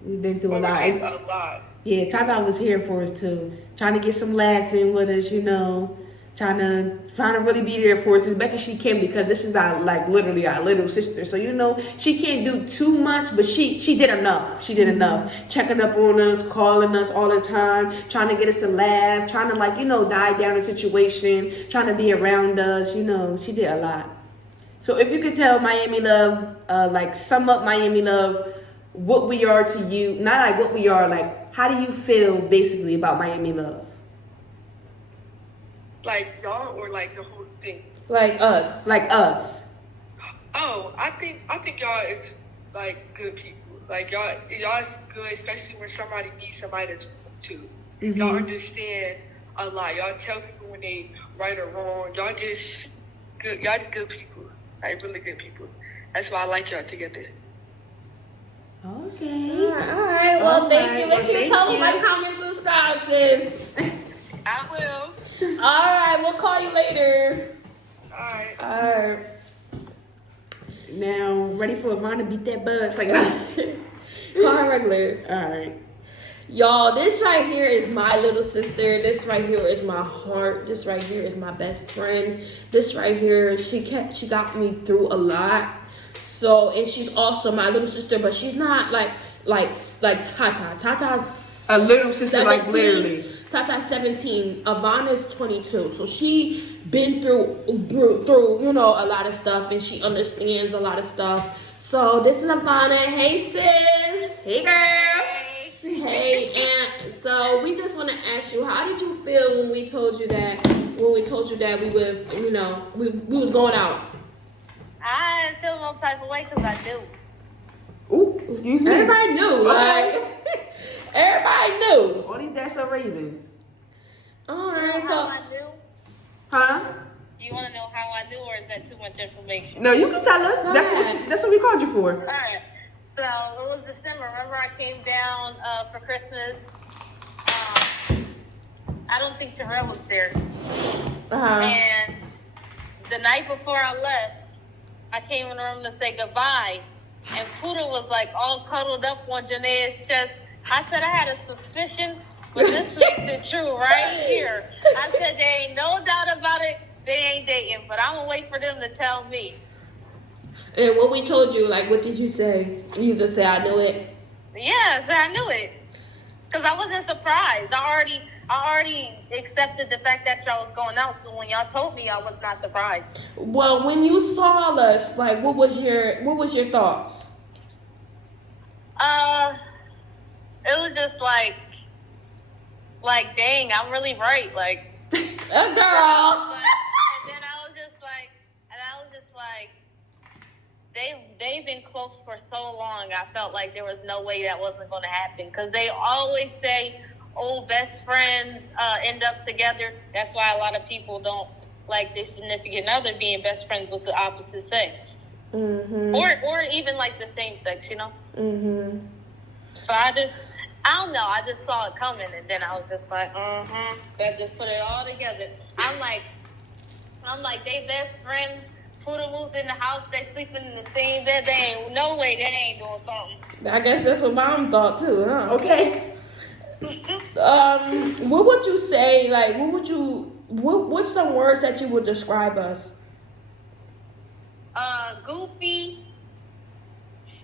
we've been through a lot. Overcame a lot. Yeah, Tata was here for us, too. Trying to get some laughs in with us, you know. Trying to really be there for us as best as she can, because this is literally our little sister. So, you know, she can't do too much, but she did enough. She did enough. Checking up on us, calling us all the time, trying to get us to laugh, trying to, die down the situation, trying to be around us. You know, she did a lot. So if you could tell Miami Love, sum up Miami Love, what we are to you, not like what we are, like, how do you feel basically about Miami Love? Like y'all, or like the whole thing? Like us. Oh, I think y'all is like good people. Like y'all is good, especially when somebody needs somebody to talk to. Mm-hmm. Y'all understand a lot. Y'all tell people when they right or wrong. Y'all just good. Y'all just good people. Like really good people. That's why I like y'all together. Okay. All right. Well, thank you. Make sure you tell them, like, comment, subscribe, sis. I will. All right. We'll call you later. All right. All right. Now, ready for Ivana to beat that buzz? Call her regular. All right. Y'all, this right here is my little sister. This right here is my heart. This right here is my best friend. This right here, she got me through a lot. So, and she's also my little sister, but she's not like Tata. Tata's a little sister, 17. like literally. Tata's 17. Ivana's 22. So she been through a lot of stuff, and she understands a lot of stuff. So this is Ivana. Hey sis. Hey girl. Hey, and so we just want to ask you, how did you feel when we told you that we was, we was going out? I didn't feel no type of way because I knew. Ooh, excuse me. Everybody knew, everybody knew. All these that's so Ravens. All You know right, how so I knew? Huh? You want to know how I knew, or is that too much information? No, you can tell us. Go That's ahead. that's what we called you for. All right. So it was December. Remember, I came down for Christmas. I don't think Terrell was there. And the night before I left, I came in the room to say goodbye, and Poodle was like all cuddled up on Janayah's chest. I said I had a suspicion, but this makes it true right here. I said there ain't no doubt about it. They ain't dating, but I'm gonna wait for them to tell me. And what we told you, what did you say? You just say, I knew it. Yeah, I knew it, cause I wasn't surprised. I already accepted the fact that y'all was going out. So when y'all told me, I was not surprised. Well, when you saw us, what was your thoughts? It was just like, dang, I'm really right, like. A girl. And then I was just like, they've been close for so long. I felt like there was no way that wasn't going to happen, because they always say old best friends end up together. That's why a lot of people don't like their significant other being best friends with the opposite sex, or even like the same sex, So I don't know. I just saw it coming, and then I was just like, that just put it all together. I'm like, they best friends. Poodle moved in the house. They sleeping in the same bed. They ain't no way they ain't doing something. I guess that's what Mom thought too, huh? Okay. What would you say? Like, what's some words that you would describe us? Goofy,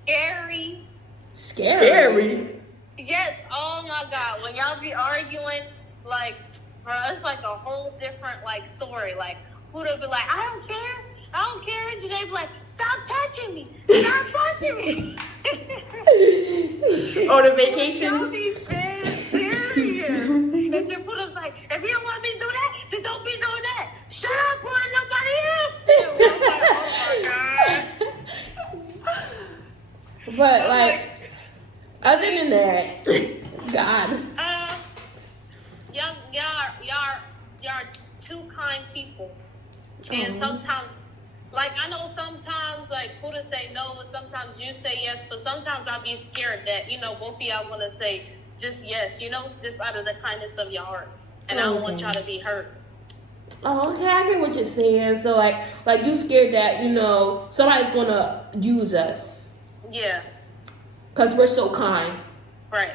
scary. Scary. Yes. Oh my God. When y'all be arguing, like, bro, it's like a whole different like story. Like, Huda be like, I don't care. And Janae be like, stop touching me. Stop touching me. On a vacation. Y'all be dead serious. And then Huda's like, if you don't want me to do that, then don't be doing that. Shut up, boy. Nobody else do. I'm like, oh my God. But like, other than that, God. Y'all are two kind people. And sometimes, like, I know sometimes, like, Huda say no, and sometimes you say yes, but sometimes I'll be scared that, both of y'all want to say just yes, just out of the kindness of your heart. And I don't want y'all to be hurt. Oh, okay, I get what you're saying. So, like you scared that, somebody's going to use us. Yeah. Because we're so kind. Right.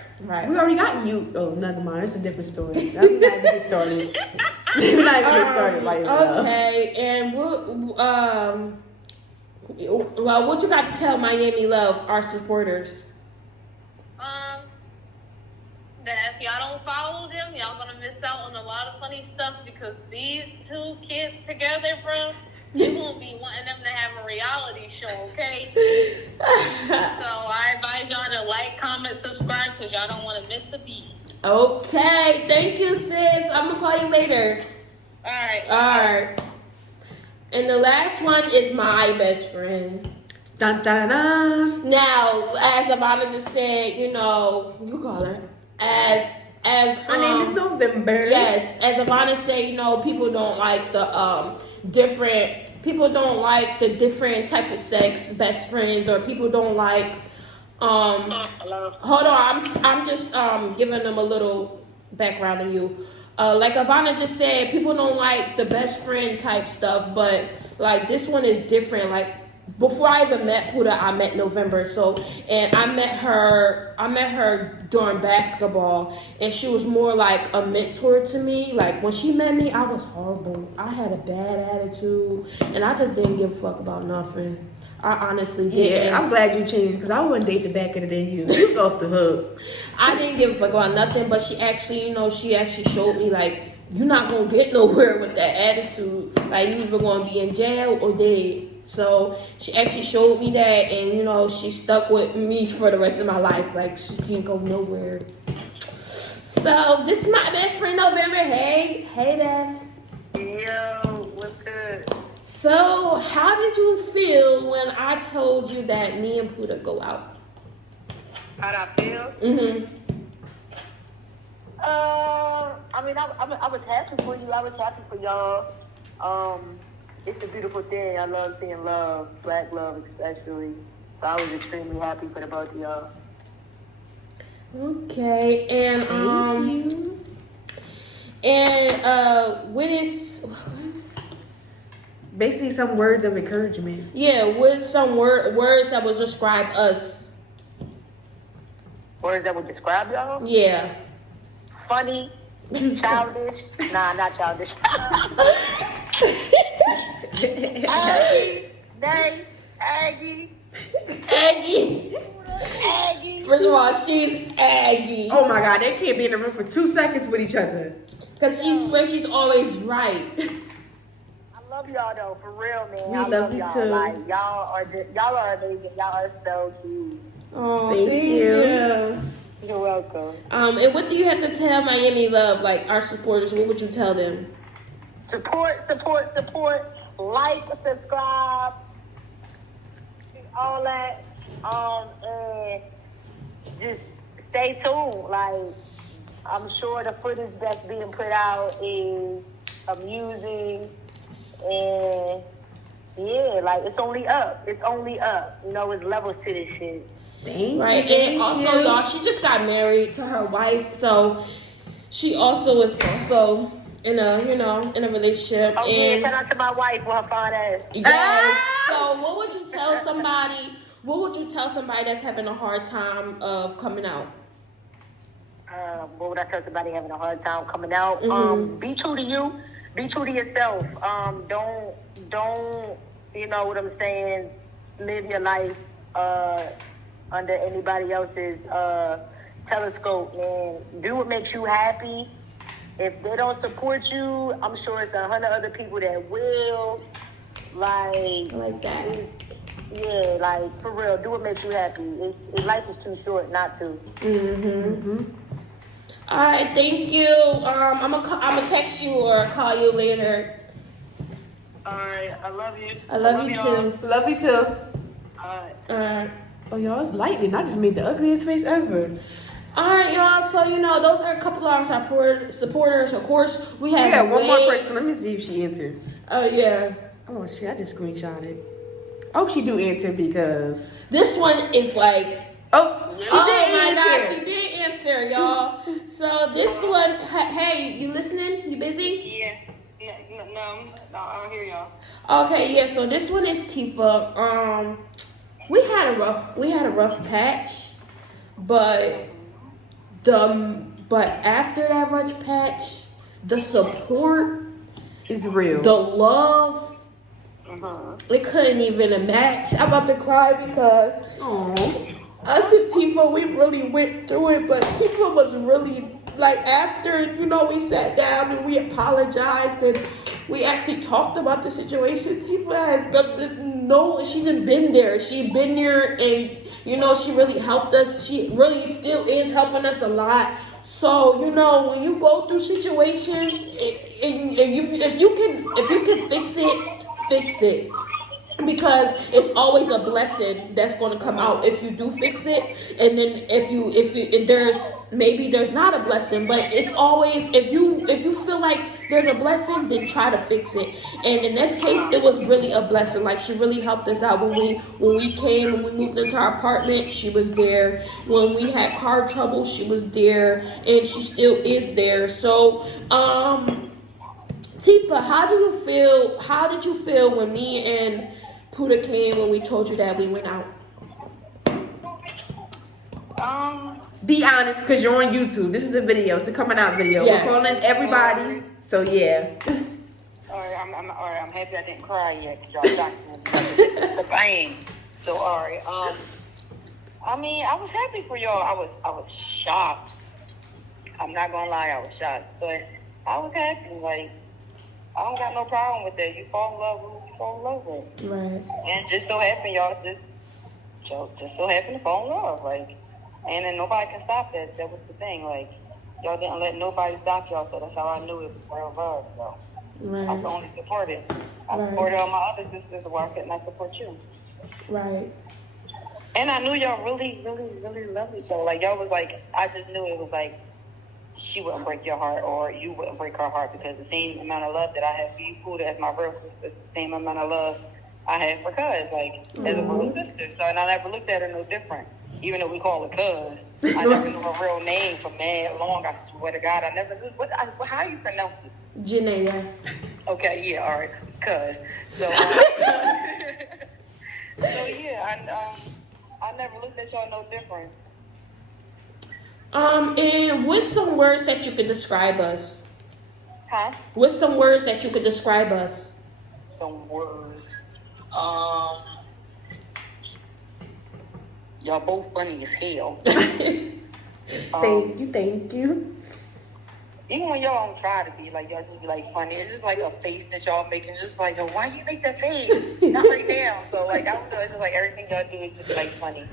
We already got you. Oh, never mind. It's a different story. We're not even get started. We're not even get started. Like, okay, and what you got to tell Miami Love, our supporters? That if y'all don't follow them, y'all gonna miss out on a lot of funny stuff because these two kids together, bro, you won't be wanting them to have a reality show, okay? So I advise y'all to like, comment, subscribe because y'all don't want to miss a beat. Okay, thank you, sis. I'm gonna call you later. All right. And the last one is my best friend. Dun, dun, dun. Now, as Ivana just said, you call her. As her name is November. Yes, as Ivana said, people don't like the different type of sex best friends, or people don't like hold on, I'm just giving them a little background on you. Like Ivana just said, people don't like the best friend type stuff, but like this one is different. Like before I even met Puda, I met November. And I met her during basketball, and she was more like a mentor to me. Like when she met me, I was horrible. I had a bad attitude, and I just didn't give a fuck about nothing. I honestly didn't. Yeah, I'm glad you changed because I wouldn't date the back of the day you. She was off the hook. I didn't give a fuck about nothing, but she actually showed me like you're not gonna get nowhere with that attitude. Like you either gonna be in jail or dead. So she actually showed me that, and she stuck with me for the rest of my life. Like she can't go nowhere. So this is my best friend November. Hey, Bess. Yo, what's good? So how did you feel when I told you that me and Puda go out? How'd I feel? I mean, I was happy for you. I was happy for y'all. It's a beautiful thing. I love seeing love, black love especially. So I was extremely happy for the both of y'all. Okay, and Thank you. And what is basically some words of encouragement. Yeah, with some words that would describe us. Words that would describe y'all? Yeah. Funny, childish. Nah, not childish. Aggie. First of all, she's Aggie. Oh my God, they can't be in the room for 2 seconds with each other. Because she swears she's always right. I love y'all though, for real, man. We I love you y'all. too. Like y'all are amazing. Y'all are so cute. Oh, thank you. You're welcome. And what do you have to tell Miami Love, like our supporters? What would you tell them? Support. Like, subscribe, all that. And just stay tuned. Like, I'm sure the footage that's being put out is amusing, and yeah, like it's only up. It's levels to this shit. Right, and also y'all, she just got married to her wife, so she also is also in a relationship. Oh yeah, shout out to my wife with her fine ass. Yes. So what would you tell somebody? What would you tell somebody that's having a hard time of coming out? what would I tell somebody having a hard time coming out? Be true to you. Be true to yourself. Don't, you know what I'm saying, live your life under anybody else's telescope, man. Do what makes you happy. If they don't support you, I'm sure it's 100 other people that will. Like that. Yeah, like, for real, do what makes you happy. Life is too short not to. All right, thank you. I'm gonna text you or call you later. All right, I love you. I love you too. Love you too. All right. Oh, y'all, it's lightning. I just made the ugliest face ever. All right, y'all. So those are a couple of our supporters. Of course, we have one more person. Let me see if she answered. Oh yeah. Oh shit! I just screenshotted. Oh, she do answer because this one is like. Oh, she did my answer. God, she did answer, y'all. So this one, hey, you listening? You busy? Yeah. No, I don't hear y'all. Okay, yeah. So this one is Tifa. We had a rough patch, but after that rough patch, the support is real. The love. It couldn't even match. I'm about to cry because us and Tifa, we really went through it, but Tifa was really, like, after, we sat down and we apologized and we actually talked about the situation. Tifa she's been there. She's been there and, she really helped us. She really still is helping us a lot. So, when you go through situations, if you can fix it. Because it's always a blessing that's going to come out if you do fix it, and then if there's not a blessing, but it's always if you feel like there's a blessing, then try to fix it. And in this case, it was really a blessing. Like, she really helped us out when we moved into our apartment. She was there when we had car trouble. She was there, and she still is there. So, Tifa, how did you feel when me and Puda came when we told you that we went out? Be honest, because you're on YouTube. This is a video. It's a coming out video. Yes. We're calling everybody. So yeah. Alright, I'm happy I didn't cry yet because y'all shocked me. The pain. So alright. I mean, I was happy for y'all. I was shocked. I'm not gonna lie, I was shocked. But I was happy, like, I don't got no problem with that. You fall in love with who you fall in love with. Right. And just so happen y'all just so happen to fall in love, like, and then nobody can stop that. That was the thing, like, y'all didn't let nobody stop y'all, so that's how I knew it was real love. So Right. I can only support it. I supported all my other sisters, why couldn't I support you? Right. And I knew y'all really, really, really loved each other. Like, y'all was like, I just knew it was like, she wouldn't break your heart or you wouldn't break her heart, because the same amount of love that I have for you, Puda, as my real sister, is the same amount of love I have for Cuz, like, as a real sister. So, and I never looked at her no different. Even though we call her Cuz, I never knew her real name for mad long. I swear to God, I never knew. How do you pronounce it? Janayah. Okay, yeah, all right, Cuz. So, so yeah, I never looked at y'all no different. And what's some words that you could describe us? Huh? What's some words that you could describe us? Some words. Y'all both funny as hell. Thank you. Even when y'all don't try to be, like, y'all just be like funny. It's just like a face that y'all making. Just like, yo, why you make that face? Not right now. So, like, I don't know. It's just like everything y'all do is just like funny.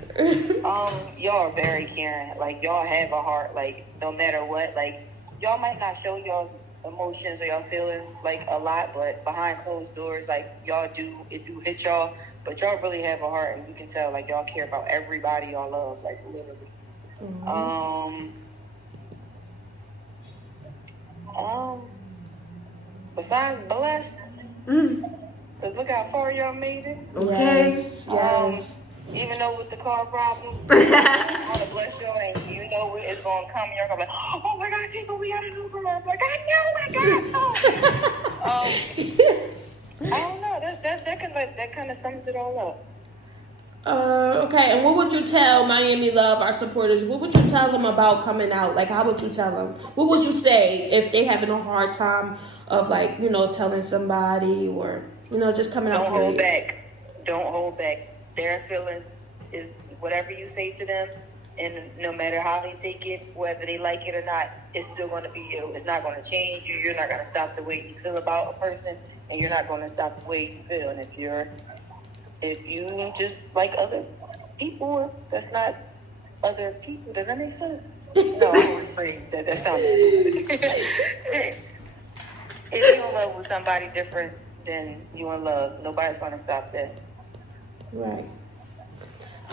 Y'all are very caring. Like, y'all have a heart. Like, no matter what. Like, y'all might not show y'all emotions or y'all feelings like a lot, but behind closed doors, like, y'all do hit y'all. But y'all really have a heart, and you can tell, like, y'all care about everybody y'all love, like, literally. Besides blessed, because look how far y'all made it. Okay. Yes. Even though with the car problems, I want to bless y'all, and you know it's going to come, and y'all going to be like, oh my God, Tifa, we got a new car. I'm like, I know, I don't know. That kind of sums it all up. Okay, and what would you tell Miami Love, our supporters? What would you tell them about coming out? Like, how would you tell them? What would you say if they having a hard time of, like, you know, telling somebody or, you know, just coming out? Don't hold back. Don't hold back. Their feelings is whatever you say to them, and no matter how they take it, whether they like it or not, it's still going to be you. It's not going to change you. You're not going to stop the way you feel about a person, and you're not going to stop the way you feel. And if you just like other people, that's not other people. Does that make sense? No, I don't rephrase that. That sounds stupid. If you in love with somebody different than you in love, nobody's going to stop that. Right.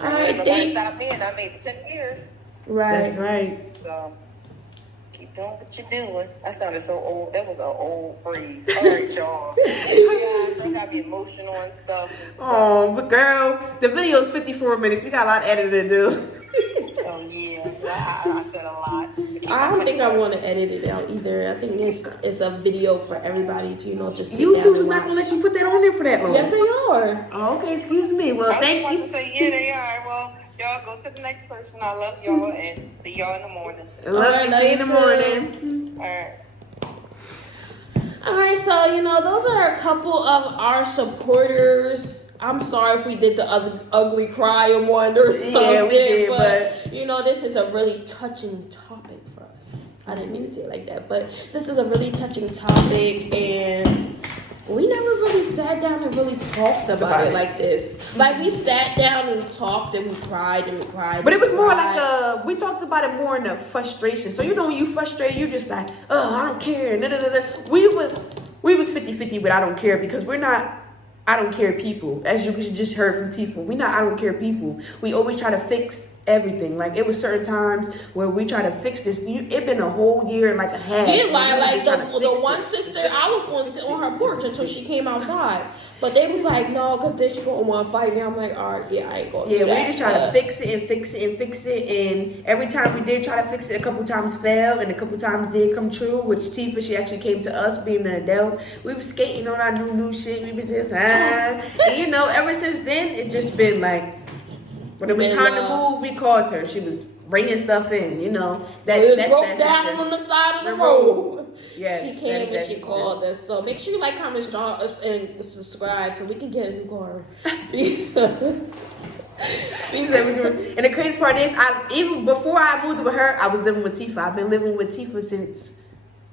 All right, nobody stopped me, and I made it 10 years. Right. That's right. So keep doing what you're doing. That sounded so old. That was an old phrase. All right, y'all. Yeah, I think I be emotional and stuff. Oh, but girl, the video is 54 minutes. We got a lot of editing to do. Oh yeah, I said a lot. I don't think I want to edit it out either. I think it's a video for everybody to, you know, just sit down YouTube and is not watch. gonna let you put that on there for that long. Yes, they are. Oh, okay, excuse me. Well, thank you. To say, yeah, they are. Well, y'all go to the next person. I love y'all and see y'all in the morning. Love you. See you in the morning. All right. All right, so, you know, those are a couple of our supporters. I'm sorry if we did the ugly crying one or something. Yeah, we did, but you know, this is a really touching topic for us. I didn't mean to say it like that, but this is a really touching topic, and we never really sat down and really talked about it like this. Like, we sat down and we talked and we cried and we cried. But it was more like we talked about it more in the frustration. So, you know, when you frustrated, you just like, oh, I don't care. We was 50-50 with I don't care, because we're not I don't care people. As you just heard from Tifa, we not I don't care people. We always try to fix everything. Like, it was certain times where we try to fix this. It been a whole year and like a half. Yeah, like the one sister, I was going to sit on her porch until she came outside. But they was like, no, because then she going to want to fight me. I'm like, all right, yeah, I ain't going to do that. We just try to fix it and fix it and fix it. And every time we did try to fix it, a couple times failed and a couple times did come true, which Tifa, she actually came to us being an adult. We were skating on our new shit. We were just, and you know, ever since then, it just been like, when it was time to move, we called her. She was bringing stuff in, you know. That's broke down on the side of the road. Yes, she came and she called us. So make sure you like, comment, share us, and subscribe so we can get a new car. And the crazy part is, even before I moved with her, I was living with Tifa. I've been living with Tifa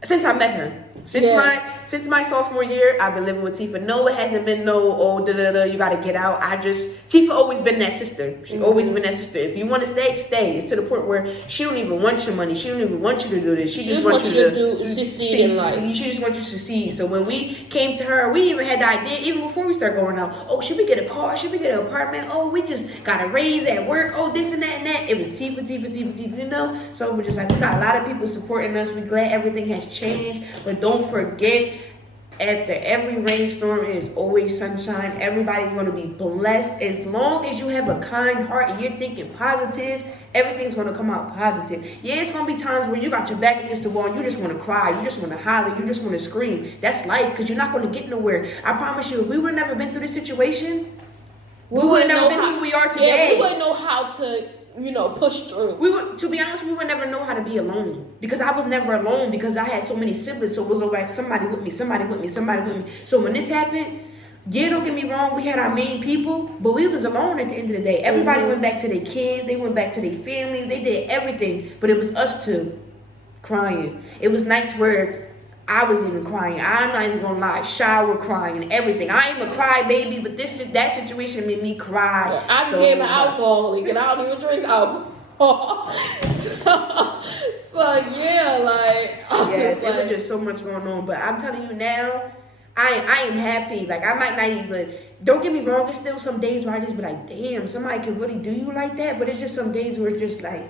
since I met her. Since my sophomore year, I've been living with Tifa. No, it hasn't been you gotta get out. Tifa always been that sister. She always been that sister. If you want to stay, stay. It's to the point where she don't even want your money. She don't even want you to do this. She just wants you to succeed in life. She just wants you to succeed. So when we came to her, we even had the idea, even before we start going out, oh, should we get a car? Should we get an apartment? Oh, we just got a raise at work. Oh, this and that and that. It was Tifa, you know? So we're just like, we got a lot of people supporting us. We're glad everything has changed. But don't forget, after every rainstorm is always sunshine. Everybody's going to be blessed. As long as you have a kind heart and you're thinking positive, everything's going to come out positive. Yeah, it's going to be times where you got your back against the wall and you just want to cry. You just want to holler. You just want to scream. That's life, because you're not going to get nowhere. I promise you, if we would have never been through this situation, we would have never been who we are today. Yeah, we wouldn't know how to, push through. To be honest, we would never know how to be alone, because I was never alone, because I had so many siblings. So it was like somebody with me. So when this happened, yeah, don't get me wrong, we had our main people, but we was alone at the end of the day. Everybody went back to their kids, they went back to their families, they did everything, but it was us two crying. It was nights where I was even crying. I'm not even gonna lie, shower crying and everything. I ain't a cry baby, but that situation made me cry. Yeah, I became an alcoholic and I don't even drink alcohol. so yeah, like yes, it was just so much going on. But I'm telling you now, I am happy. Like, I might not even, don't get me wrong, it's still some days where I just be like, damn, somebody can really do you like that. But it's just some days where it's just like,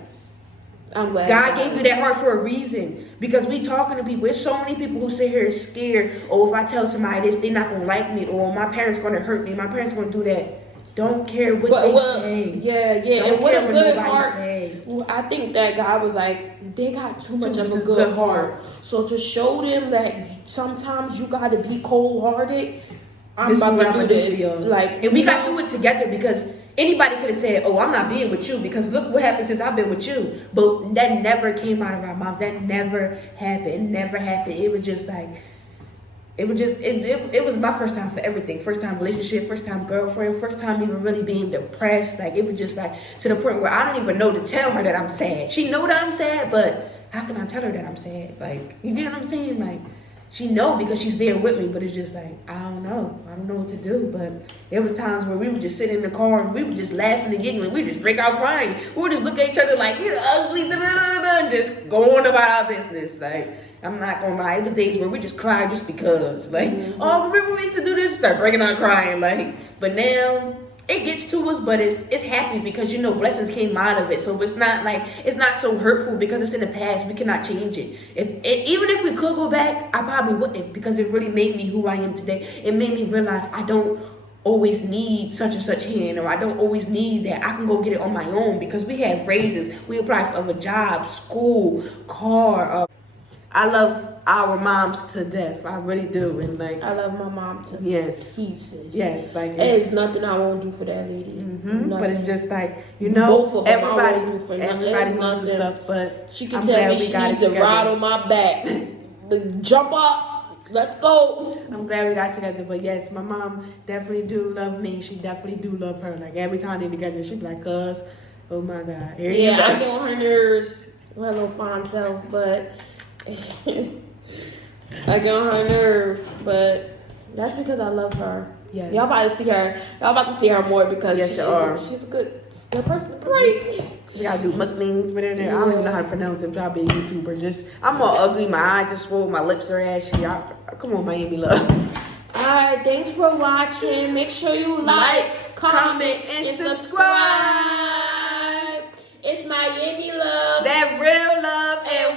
I'm glad God gave you that heart for a reason, because we talking to people. There's so many people who sit here scared. Oh, if I tell somebody this, they're not gonna like me, or my parents gonna hurt me. My parents gonna do that. Don't care what they say. Yeah. Don't and what care a good what heart. Say. Well, I think that God was like, they got too much of a good heart. So to show them that sometimes you gotta be cold hearted. I'm about to do this. And we got to do it together, because anybody could have said, "Oh, I'm not being with you because look what happened since I've been with you." But that never came out of our mouths. That never happened. It never happened. It was just like, it was my first time for everything. First time relationship, first time girlfriend, first time even really being depressed. Like, it was just like to the point where I don't even know to tell her that I'm sad. She know that I'm sad, but how can I tell her that I'm sad? Like, you get what I'm saying? Like, she know because she's there with me, but it's just like, I don't know what to do. But there was times where we would just sit in the car and we would just laughing and giggling. We would just break out crying. We would just look at each other like, he's ugly, and just go on about our business. Like, I'm not gonna lie, it was days where we just cried just because. Like, oh, remember we used to do this? Start breaking out crying. Like, but now it gets to us, but it's happy because, you know, blessings came out of it. So it's not like, it's not so hurtful because it's in the past. We cannot change it. Even if we could go back, I probably wouldn't, because it really made me who I am today. It made me realize I don't always need such and such hand, or I don't always need that. I can go get it on my own because we had raises. We applied for other jobs, school, car. I love our moms to death. I really do. And like, I love my mom to pieces. Yes, like, there's nothing I won't do for that lady. But it's just like, you know, both of them, everybody I won't do for goes nothing. through stuff, but She can I'm tell glad me we she got it needs a together. ride on my back. Jump up, let's go. I'm glad we got together. But yes, my mom definitely do love me. She definitely do love her. Like, every time they together, she be like, "Cuz, oh my God." Here you go. I get on her nerves. Well, her little fond self, but I get on her nerves, but that's because I love her. Yes. Y'all about to see her. Y'all about to see her more because Yes, you are. she's a good person. Right. We gotta do mukbangs with her. I don't even know how to pronounce it. Probably a YouTuber. I'm all ugly. My eyes just swole. My lips are ashy. Come on, Miami love. Alright, thanks for watching. Make sure you like, comment, and subscribe. It's Miami love. That real love and